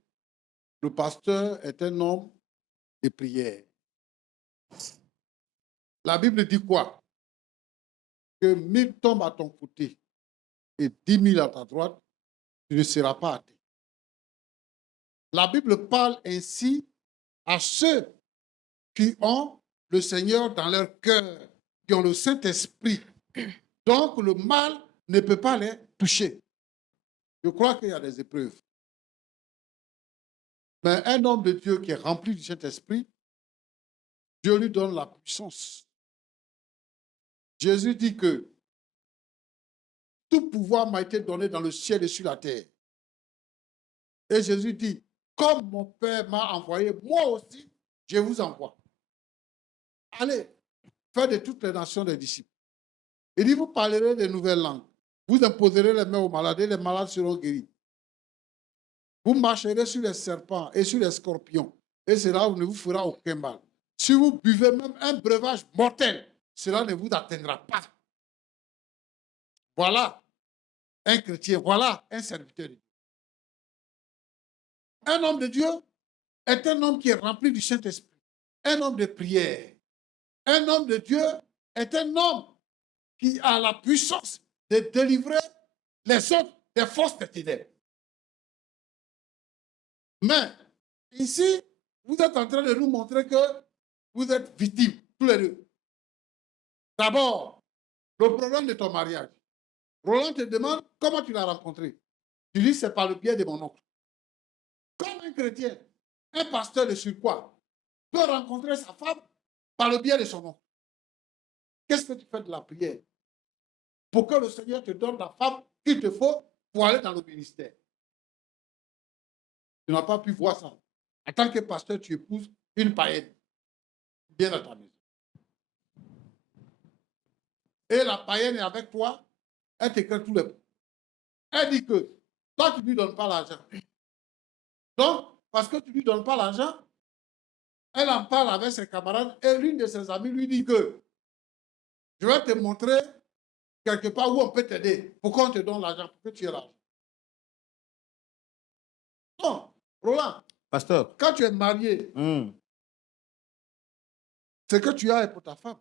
le pasteur est un homme de prière. La Bible dit quoi? Que 1000 tombent à ton côté et 10 000 à ta droite, tu ne seras pas atteint. La Bible parle ainsi à ceux qui ont le Seigneur dans leur cœur, qui ont le Saint-Esprit. Donc, le mal ne peut pas les toucher. Je crois qu'il y a des épreuves. Mais un homme de Dieu qui est rempli du Saint-Esprit, Dieu lui donne la puissance. Jésus dit que tout pouvoir m'a été donné dans le ciel et sur la terre. Et Jésus dit, comme mon Père m'a envoyé, moi aussi, je vous envoie. Allez, faites de toutes les nations des disciples. Il dit, vous parlerez de nouvelles langues. Vous imposerez les mains aux malades et les malades seront guéris. Vous marcherez sur les serpents et sur les scorpions. Et cela ne vous fera aucun mal. Si vous buvez même un breuvage mortel, cela ne vous atteindra pas. Voilà un chrétien, voilà un serviteur de Dieu. Un homme de Dieu est un homme qui est rempli du Saint-Esprit, un homme de prière. Un homme de Dieu est un homme qui a la puissance de délivrer les autres des forces des ténèbres. Mais ici, vous êtes en train de nous montrer que vous êtes victimes, tous les deux. D'abord, le problème de ton mariage. Roland te demande comment tu l'as rencontré. Tu dis, c'est par le biais de mon oncle. Comme un chrétien, un pasteur de surcroît peut rencontrer sa femme par le biais de son nom. Qu'est-ce que tu fais de la prière pour que le Seigneur te donne la femme qu'il te faut pour aller dans le ministère? Tu n'as pas pu voir ça. En tant que pasteur, tu épouses une païenne. Viens dans ta maison. Et la païenne est avec toi, elle t'écrit tous les points. Elle dit que toi, tu ne lui donnes pas l'argent. Donc, parce que tu ne lui donnes pas l'argent, elle en parle avec ses camarades et l'une de ses amies lui dit que je vais te montrer quelque part où on peut t'aider. Pourquoi on te donne l'argent? Pour que tu aies l'argent. Non, Roland, Pasteur. quand tu es marié, ce que tu as est pour ta femme.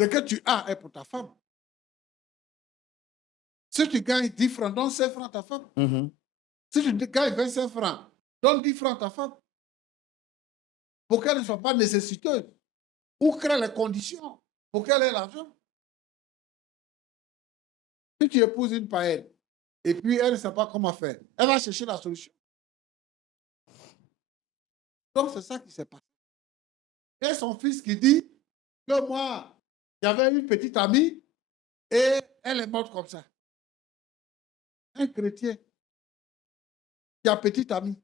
Ce que tu as est pour ta femme. Si tu gagnes 10 francs, donne 5 francs à ta femme. Si tu gagnes 25 francs, donne 10 francs à ta femme. Pour qu'elle ne soit pas nécessiteuse. Ou crée les conditions pour qu'elle ait l'argent. Si tu épouses une païenne, et puis elle ne sait pas comment faire, elle va chercher la solution. Donc c'est ça qui s'est passé. Et son fils qui dit que moi, j'avais une petite amie et elle est morte comme ça. Un chrétien qui a petite amie.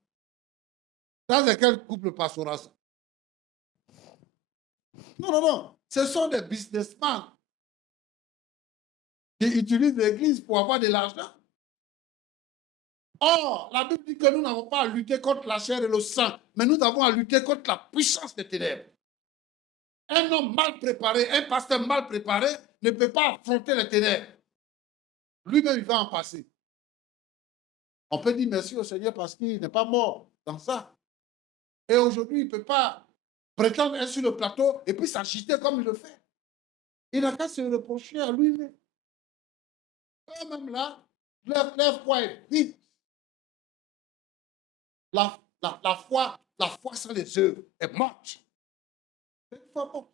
Ça, c'est quel couple pastoral ça? Non, non, non. Ce sont des businessmen qui utilisent l'église pour avoir de l'argent. Or, la Bible dit que nous n'avons pas à lutter contre la chair et le sang, mais nous avons à lutter contre la puissance des ténèbres. Un homme mal préparé, un pasteur mal préparé ne peut pas affronter les ténèbres. Lui-même, il va en passer. On peut dire merci au Seigneur parce qu'il n'est pas mort dans ça. Et aujourd'hui, il ne peut pas prétendre être sur le plateau et puis s'agiter comme il le fait. Il n'a qu'à se reprocher à lui-même. Eux-mêmes là, leur foi est vide. La foi sans les œuvres est morte. C'est une foi morte.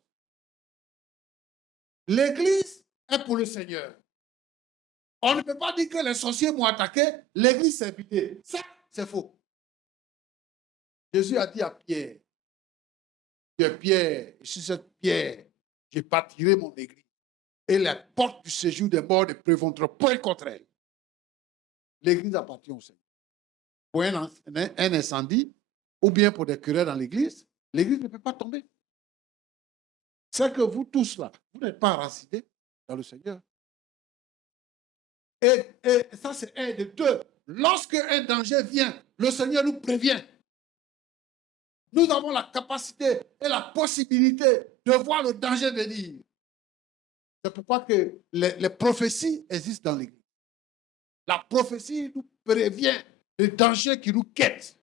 L'église est pour le Seigneur. On ne peut pas dire que les sorciers m'ont attaqué, l'église s'est vidée. Ça, c'est faux. Jésus a dit à Pierre, tu es Pierre, et sur cette pierre, j'ai bâtirai mon église. Et les portes du séjour des morts ne prévaudront point contre elle. L'église appartient au Seigneur. Pour un incendie, ou bien pour des querelles dans l'église ne peut pas tomber. C'est que vous tous là, vous n'êtes pas enracinés dans le Seigneur. Et ça, c'est un de deux. Lorsque un danger vient, le Seigneur nous prévient. Nous avons la capacité et la possibilité de voir le danger venir. C'est pourquoi que les prophéties existent dans l'Église. La prophétie nous prévient des dangers qui nous quittent.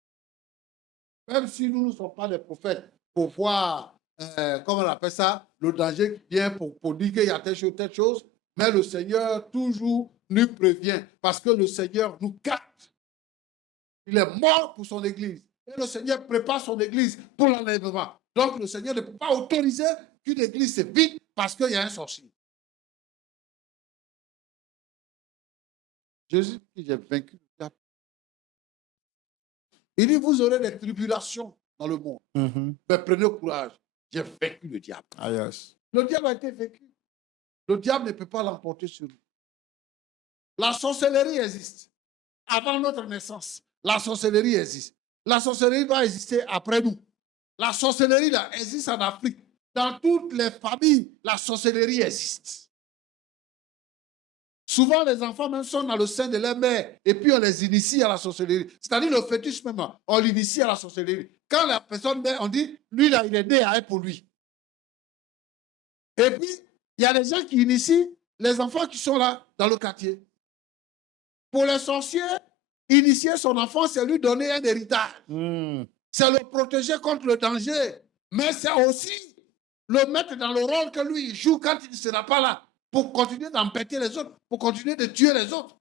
Même si nous ne sommes pas des prophètes pour voir, comment on appelle ça, le danger qui vient pour dire qu'il y a telle chose, mais le Seigneur toujours nous prévient parce que le Seigneur nous capte. Il est mort pour son Église. Et le Seigneur prépare son Église pour l'enlèvement. Donc le Seigneur ne peut pas autoriser qu'une Église se vide parce qu'il y a un sorcier. Jésus dit, j'ai vaincu le diable. Il dit, vous aurez des tribulations dans le monde. Mais prenez courage, j'ai vaincu le diable. Ah, yes. Le diable a été vaincu. Le diable ne peut pas l'emporter sur nous. La sorcellerie existe. Avant notre naissance, la sorcellerie existe. La sorcellerie va exister après nous. La sorcellerie là, existe en Afrique. Dans toutes les familles, la sorcellerie existe. Souvent, les enfants même sont dans le sein de leur mère et puis on les initie à la sorcellerie. C'est-à-dire le fœtus même, on l'initie à la sorcellerie. Quand la personne naît, on dit, lui là, il est né à être pour lui. Et puis, il y a des gens qui initient les enfants qui sont là dans le quartier. Pour les sorciers, initier son enfant, c'est lui donner un héritage. C'est le protéger contre le danger. Mais c'est aussi le mettre dans le rôle que lui il joue quand il ne sera pas là. Pour continuer d'embêter les autres, pour continuer de tuer les autres.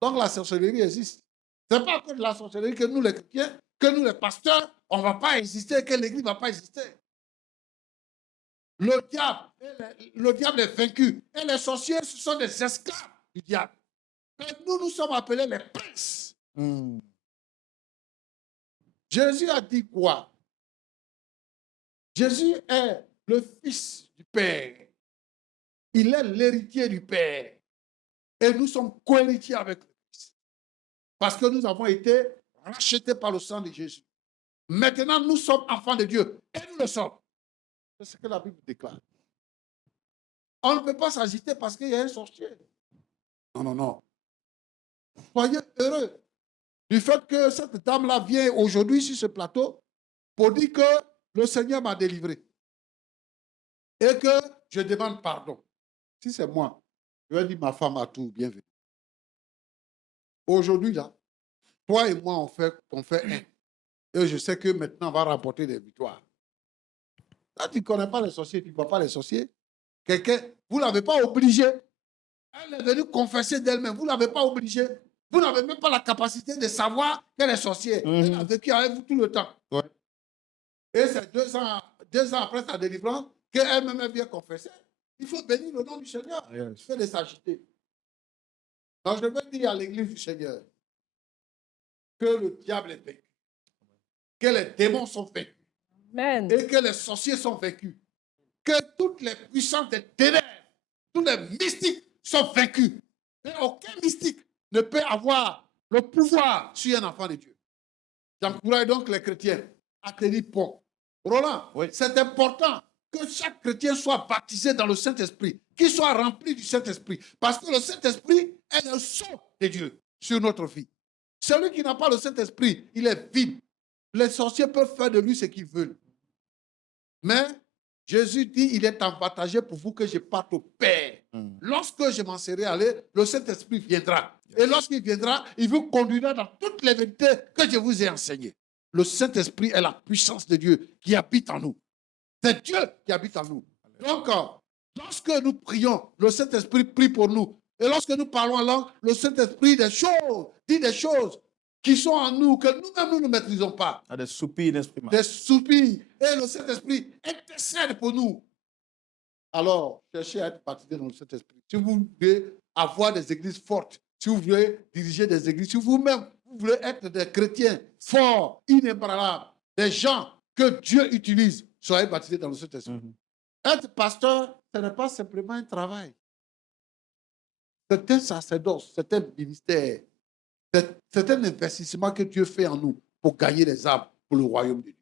Donc la sorcellerie existe. Ce n'est pas que de la sorcellerie que nous les chrétiens, que nous les pasteurs, on ne va pas exister, que l'église ne va pas exister. Le diable est vaincu. Et les sorciers, ce sont des esclaves du diable. Mais nous sommes appelés les princes Hmm. Jésus a dit quoi? Jésus est le Fils du Père. Il est l'héritier du Père. Et nous sommes co-héritiers avec le Christ. Parce que nous avons été rachetés par le sang de Jésus. Maintenant, nous sommes enfants de Dieu. Et nous le sommes. C'est ce que la Bible déclare. On ne peut pas s'agiter parce qu'il y a un sorcier. Non, non, non. Soyez heureux du fait que cette dame-là vient aujourd'hui sur ce plateau pour dire que le Seigneur m'a délivré. Et que je demande pardon. Si c'est moi, je vais dire ma femme à tout, bienvenue. Aujourd'hui, là, toi et moi, on fait un. Et je sais que maintenant, on va remporter des victoires. Là, tu ne connais pas les sorciers, tu ne vois pas les sorciers. Quelqu'un, vous ne l'avez pas obligé. Elle est venue confesser d'elle-même. Vous ne l'avez pas obligé. Vous n'avez même pas la capacité de savoir qu'elle est sorcière. Elle a vécu avec vous tout le temps. Ouais. Et c'est 2 ans après sa délivrance qu'elle-même vient confesser. Il faut bénir le nom du Seigneur. Yes. Il faut de s'agiter. Donc, je veux dire à l'église du Seigneur que le diable est vaincu, que les démons sont vaincus Amen. et que les sorciers sont vaincus, que toutes les puissances des ténèbres, tous les mystiques sont vaincus. Et aucun mystique ne peut avoir le pouvoir sur un enfant de Dieu. J'encourage donc les chrétiens à tenir bon. Roland, Oui. c'est important que chaque chrétien soit baptisé dans le Saint-Esprit, qu'il soit rempli du Saint-Esprit, parce que le Saint-Esprit est le sceau de Dieu sur notre vie. Celui qui n'a pas le Saint-Esprit, il est vide. Les sorciers peuvent faire de lui ce qu'ils veulent. Mais Jésus dit, il est avantageux pour vous que je parte au Père. Lorsque je m'en serai allé, le Saint-Esprit viendra. Et lorsqu'il viendra, il vous conduira dans toutes les vérités que je vous ai enseignées. Le Saint-Esprit est la puissance de Dieu qui habite en nous. C'est Dieu qui habite en nous. Donc, lorsque nous prions, le Saint-Esprit prie pour nous. Et lorsque nous parlons en langue, le Saint-Esprit dit des choses qui sont en nous, que nous-mêmes nous ne maîtrisons pas. À des soupirs d'esprit. Des soupirs. Et le Saint-Esprit intercède pour nous. Alors, cherchez à être baptisé dans le Saint-Esprit. Si vous voulez avoir des églises fortes, si vous voulez diriger des églises, si vous-même, vous voulez être des chrétiens forts, inébranlables, des gens que Dieu utilise, soyez baptisés dans le Saint-Esprit. Être pasteur, ce n'est pas simplement un travail. C'est un sacerdoce, c'est un ministère. C'est un investissement que Dieu fait en nous pour gagner les âmes pour le royaume de Dieu.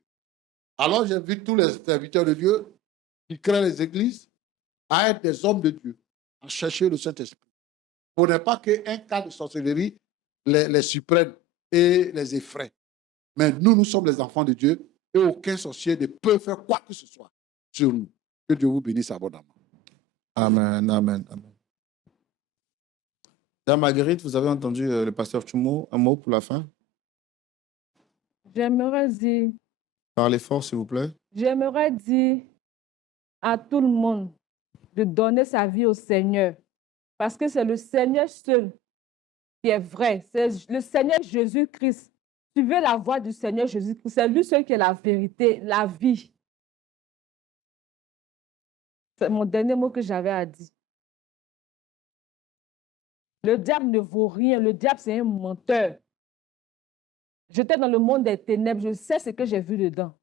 Alors, j'invite tous les serviteurs de Dieu qui créent les églises à être des hommes de Dieu, à chercher le Saint-Esprit. Pour ne pas qu'un cas de sorcellerie les surprenne et les effraie. Mais nous sommes les enfants de Dieu et aucun sorcier ne peut faire quoi que ce soit sur nous. Que Dieu vous bénisse abondamment. Amen, amen, amen. Dame Marguerite, vous avez entendu le pasteur Chumo, un mot pour la fin? J'aimerais dire, Parlez fort, s'il vous plaît. j'aimerais dire à tout le monde de donner sa vie au Seigneur. Parce que c'est le Seigneur seul qui est vrai. C'est le Seigneur Jésus-Christ. Suivez la voie du Seigneur Jésus-Christ. C'est lui seul qui est la vérité, la vie. C'est mon dernier mot que j'avais à dire. Le diable ne vaut rien. Le diable, c'est un menteur. J'étais dans le monde des ténèbres. Je sais ce que j'ai vu dedans.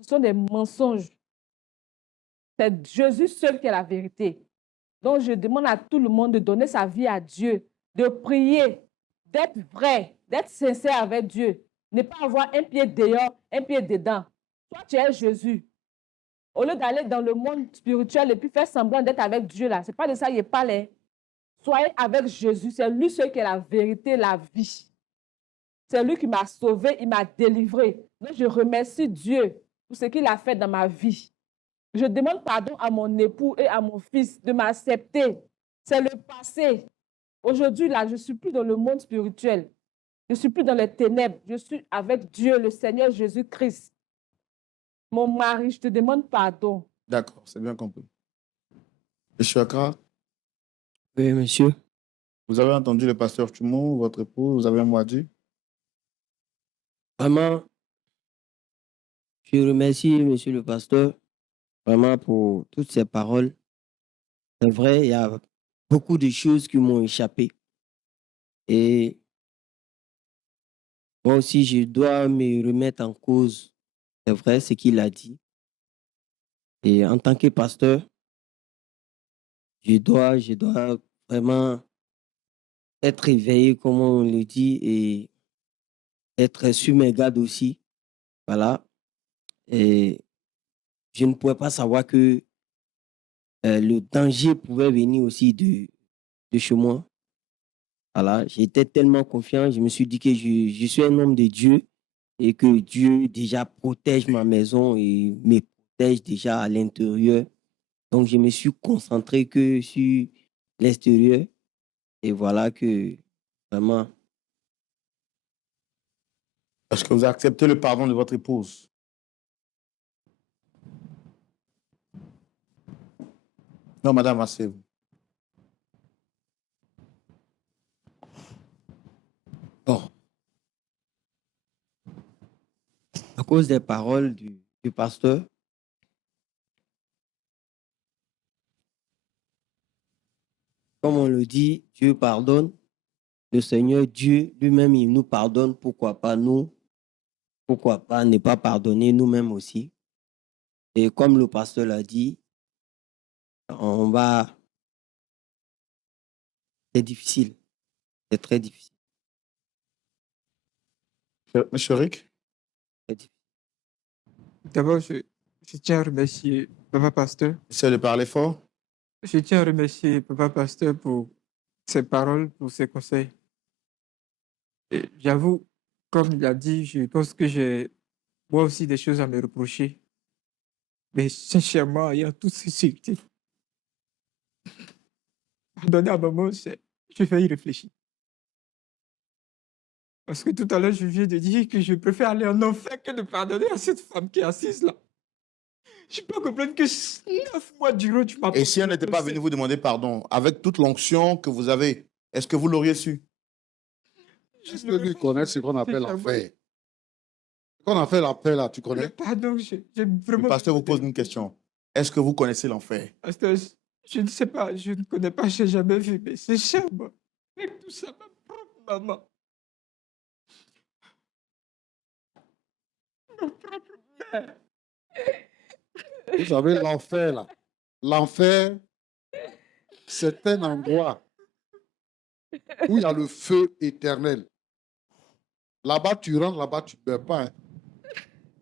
Ce sont des mensonges. C'est Jésus seul qui est la vérité. Donc, je demande à tout le monde de donner sa vie à Dieu, de prier, d'être vrai, d'être sincère avec Dieu. Ne pas avoir un pied dehors, un pied dedans. Toi, tu es Jésus. Au lieu d'aller dans le monde spirituel et puis faire semblant d'être avec Dieu, là, ce n'est pas de ça qu'il parle. Soyez avec Jésus. C'est lui seul qui est la vérité, la vie. C'est lui qui m'a sauvé, il m'a délivré. Donc, je remercie Dieu pour ce qu'il a fait dans ma vie. Je demande pardon à mon époux et à mon fils de m'accepter. C'est le passé. Aujourd'hui, là, je ne suis plus dans le monde spirituel. Je ne suis plus dans les ténèbres. Je suis avec Dieu, le Seigneur Jésus-Christ. Mon mari, je te demande pardon. D'accord, c'est bien compris. Monsieur Accra, Oui, monsieur. vous avez entendu le pasteur Chumo, votre époux, vous avez un mot à dire? Vraiment, je remercie monsieur le pasteur vraiment pour toutes ces paroles. C'est vrai, il y a beaucoup de choses qui m'ont échappé. Et Moi aussi, je dois me remettre en cause. C'est vrai ce qu'il a dit. Et en tant que pasteur, je dois vraiment être éveillé, comme on le dit, et être sur mes gardes aussi. Voilà. Et je ne pouvais pas savoir que le danger pouvait venir aussi de chez moi. Voilà. J'étais tellement confiant, je me suis dit que je suis un homme de Dieu et que Dieu déjà protège ma maison et me protège déjà à l'intérieur. Donc, je me suis concentré que sur l'extérieur et voilà que vraiment, Est-ce que vous acceptez le pardon de votre épouse? Non, madame, asseyez-vous. bon, à cause des paroles du pasteur, comme on le dit, Dieu pardonne. Le Seigneur Dieu lui-même, il nous pardonne. Pourquoi pas nous? Pourquoi pas ne pas pardonner nous-mêmes aussi? Et comme le pasteur l'a dit, on va, c'est difficile, c'est très difficile. Monsieur Rick? Très difficile. D'abord, je tiens à remercier Papa Pasteur. Essayez de parler fort. Je tiens à remercier Papa Pasteur pour ses paroles, pour ses conseils. Et j'avoue, comme il a dit, je pense que j'ai moi aussi des choses à me reprocher. Mais sincèrement, il y a toute sincérité. Pardonner à maman, je vais y réfléchir. Parce que tout à l'heure, je viens de dire que je préfère aller en enfer que de pardonner à cette femme qui est assise là. Je peux comprendre que 9 mois durant, tu m'as Et si elle n'était pas venue vous demander pardon, avec toute l'onction que vous avez, est-ce que vous l'auriez su? Est-ce que lui connaît ce qu'on appelle l'enfer? Ce qu'on appelle l'enfer là, tu connais? Pardon, j'ai Le vraiment. pasteur vous pose une question. Est-ce que vous connaissez l'enfer? Pasteur, je ne sais pas, je ne connais pas, je n'ai jamais vu, mais c'est cher, moi. Avec tout ça, ma propre maman. Ma propre mère. Vous savez, l'enfer là. L'enfer, c'est un endroit où il y a le feu éternel. Là-bas, tu rentres, là-bas, tu ne meurs pas. Hein.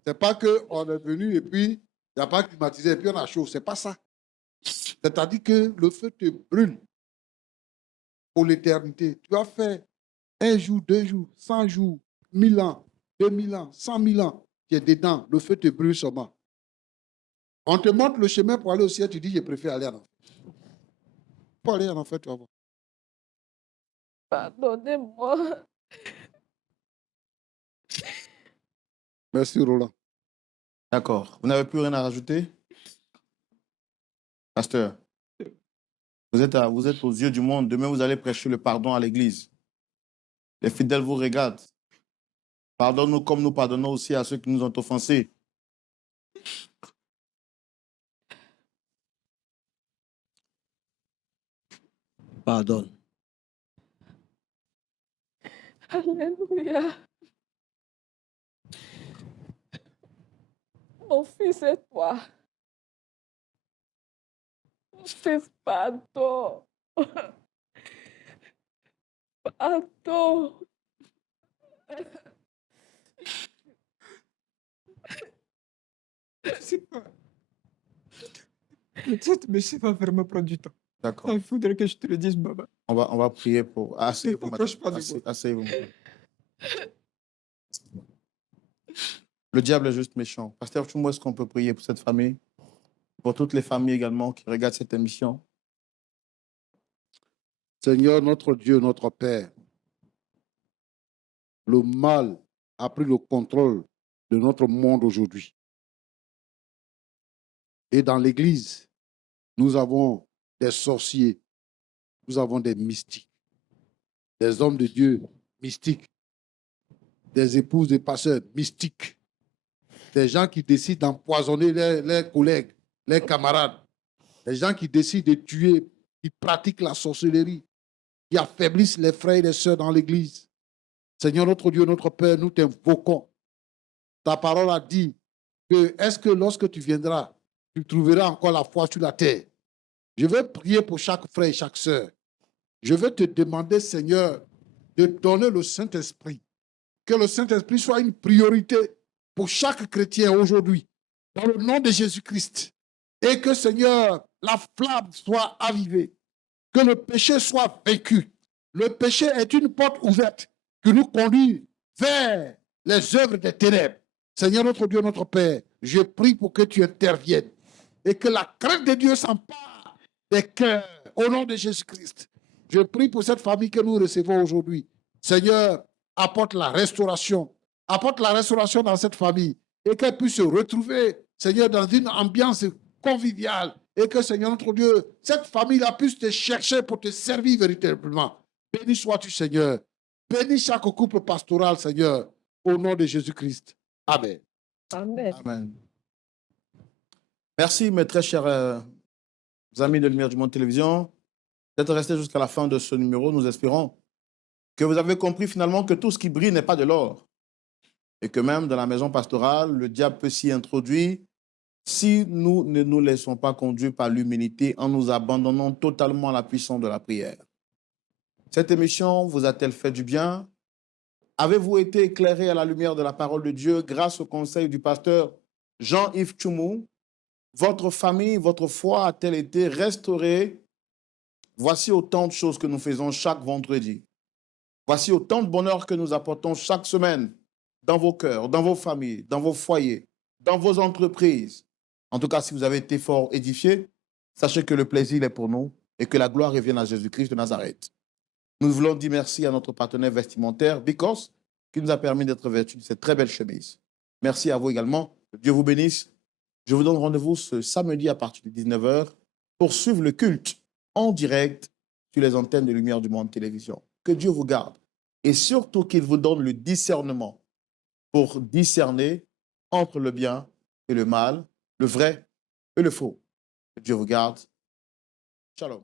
C'est pas qu'on est venu et puis il n'y a pas climatisé et puis on a chaud. C'est pas ça. C'est-à-dire que le feu te brûle pour l'éternité. Tu vas faire 1 jour, 2 jours, 100 jours, 1000 ans, 2000 ans, 100 000 ans. Tu es dedans. Le feu te brûle seulement. On te montre le chemin pour aller au ciel. Tu dis, je préfère aller en enfer. Pour aller en enfer, tu vas voir. Pardonnez-moi. Merci, Roland. D'accord. Vous n'avez plus rien à rajouter? Pasteur, vous êtes aux yeux du monde. Demain, vous allez prêcher le pardon à l'église. Les fidèles vous regardent. Pardonne-nous comme nous pardonnons aussi à ceux qui nous ont offensés. Pardonne. Alléluia. Mon fils et toi. Mon fils, pardon. Pardon. Je sais pas. Peut-être, mais ça va vraiment prendre du temps. D'accord. Il faudrait que je te le dise, maman. On va prier pour... Asseyez-vous, madame. T'approches pas de moi. Asseyez-vous, madame. Le diable est juste méchant. Pasteur Chumbo, est-ce qu'on peut prier pour cette famille? Pour toutes les familles également qui regardent cette émission? Seigneur, notre Dieu, notre Père, le mal a pris le contrôle de notre monde aujourd'hui. Et dans l'Église, nous avons des sorciers, nous avons des mystiques, des hommes de Dieu mystiques, des épouses des pasteurs mystiques, des gens qui décident d'empoisonner leurs collègues, leurs camarades, des gens qui décident de tuer, qui pratiquent la sorcellerie, qui affaiblissent les frères et les sœurs dans l'Église. Seigneur notre Dieu, notre Père, nous t'invoquons. Ta parole a dit que est-ce que lorsque tu viendras, tu trouveras encore la foi sur la terre? Je vais prier pour chaque frère et chaque sœur. Je vais te demander, Seigneur, de donner le Saint-Esprit. Que le Saint-Esprit soit une priorité pour chaque chrétien aujourd'hui, dans le nom de Jésus-Christ. Et que, Seigneur, la flamme soit avivée. Que le péché soit vaincu. Le péché est une porte ouverte qui nous conduit vers les œuvres des ténèbres. Seigneur notre Dieu, notre Père, je prie pour que tu interviennes et que la crainte de Dieu s'empare des cœurs au nom de Jésus-Christ. Je prie pour cette famille que nous recevons aujourd'hui. Seigneur, apporte la restauration. Apporte la restauration dans cette famille et qu'elle puisse se retrouver, Seigneur, dans une ambiance conviviale et que, Seigneur notre Dieu, cette famille-là puisse te chercher pour te servir véritablement. Béni sois-tu, Seigneur. Bénis chaque couple pastoral, Seigneur, au nom de Jésus-Christ. Amen. Amen. Amen. Merci, mes très chers amis de Lumière du Monde Télévision, d'être restés jusqu'à la fin de ce numéro. Nous espérons que vous avez compris finalement que tout ce qui brille n'est pas de l'or et que même dans la maison pastorale, le diable peut s'y introduire si nous ne nous laissons pas conduire par l'humilité en nous abandonnant totalement à la puissance de la prière. Cette émission vous a-t-elle fait du bien? Avez-vous été éclairé à la lumière de la parole de Dieu grâce au conseil du pasteur Jean-Yves Tchoumou? Votre famille, votre foi a-t-elle été restaurée? Voici autant de choses que nous faisons chaque vendredi. Voici autant de bonheur que nous apportons chaque semaine dans vos cœurs, dans vos familles, dans vos foyers, dans vos entreprises. En tout cas, si vous avez été fort édifiés, sachez que le plaisir est pour nous et que la gloire revienne à Jésus-Christ de Nazareth. Nous voulons dire merci à notre partenaire vestimentaire, Bicos, qui nous a permis d'être vêtus de cette très belle chemise. Merci à vous également. Dieu vous bénisse. Je vous donne rendez-vous ce samedi à partir de 19h pour suivre le culte en direct sur les antennes de Lumière du Monde Télévision. Que Dieu vous garde et surtout qu'il vous donne le discernement pour discerner entre le bien et le mal, le vrai et le faux. Que Dieu vous garde. Shalom.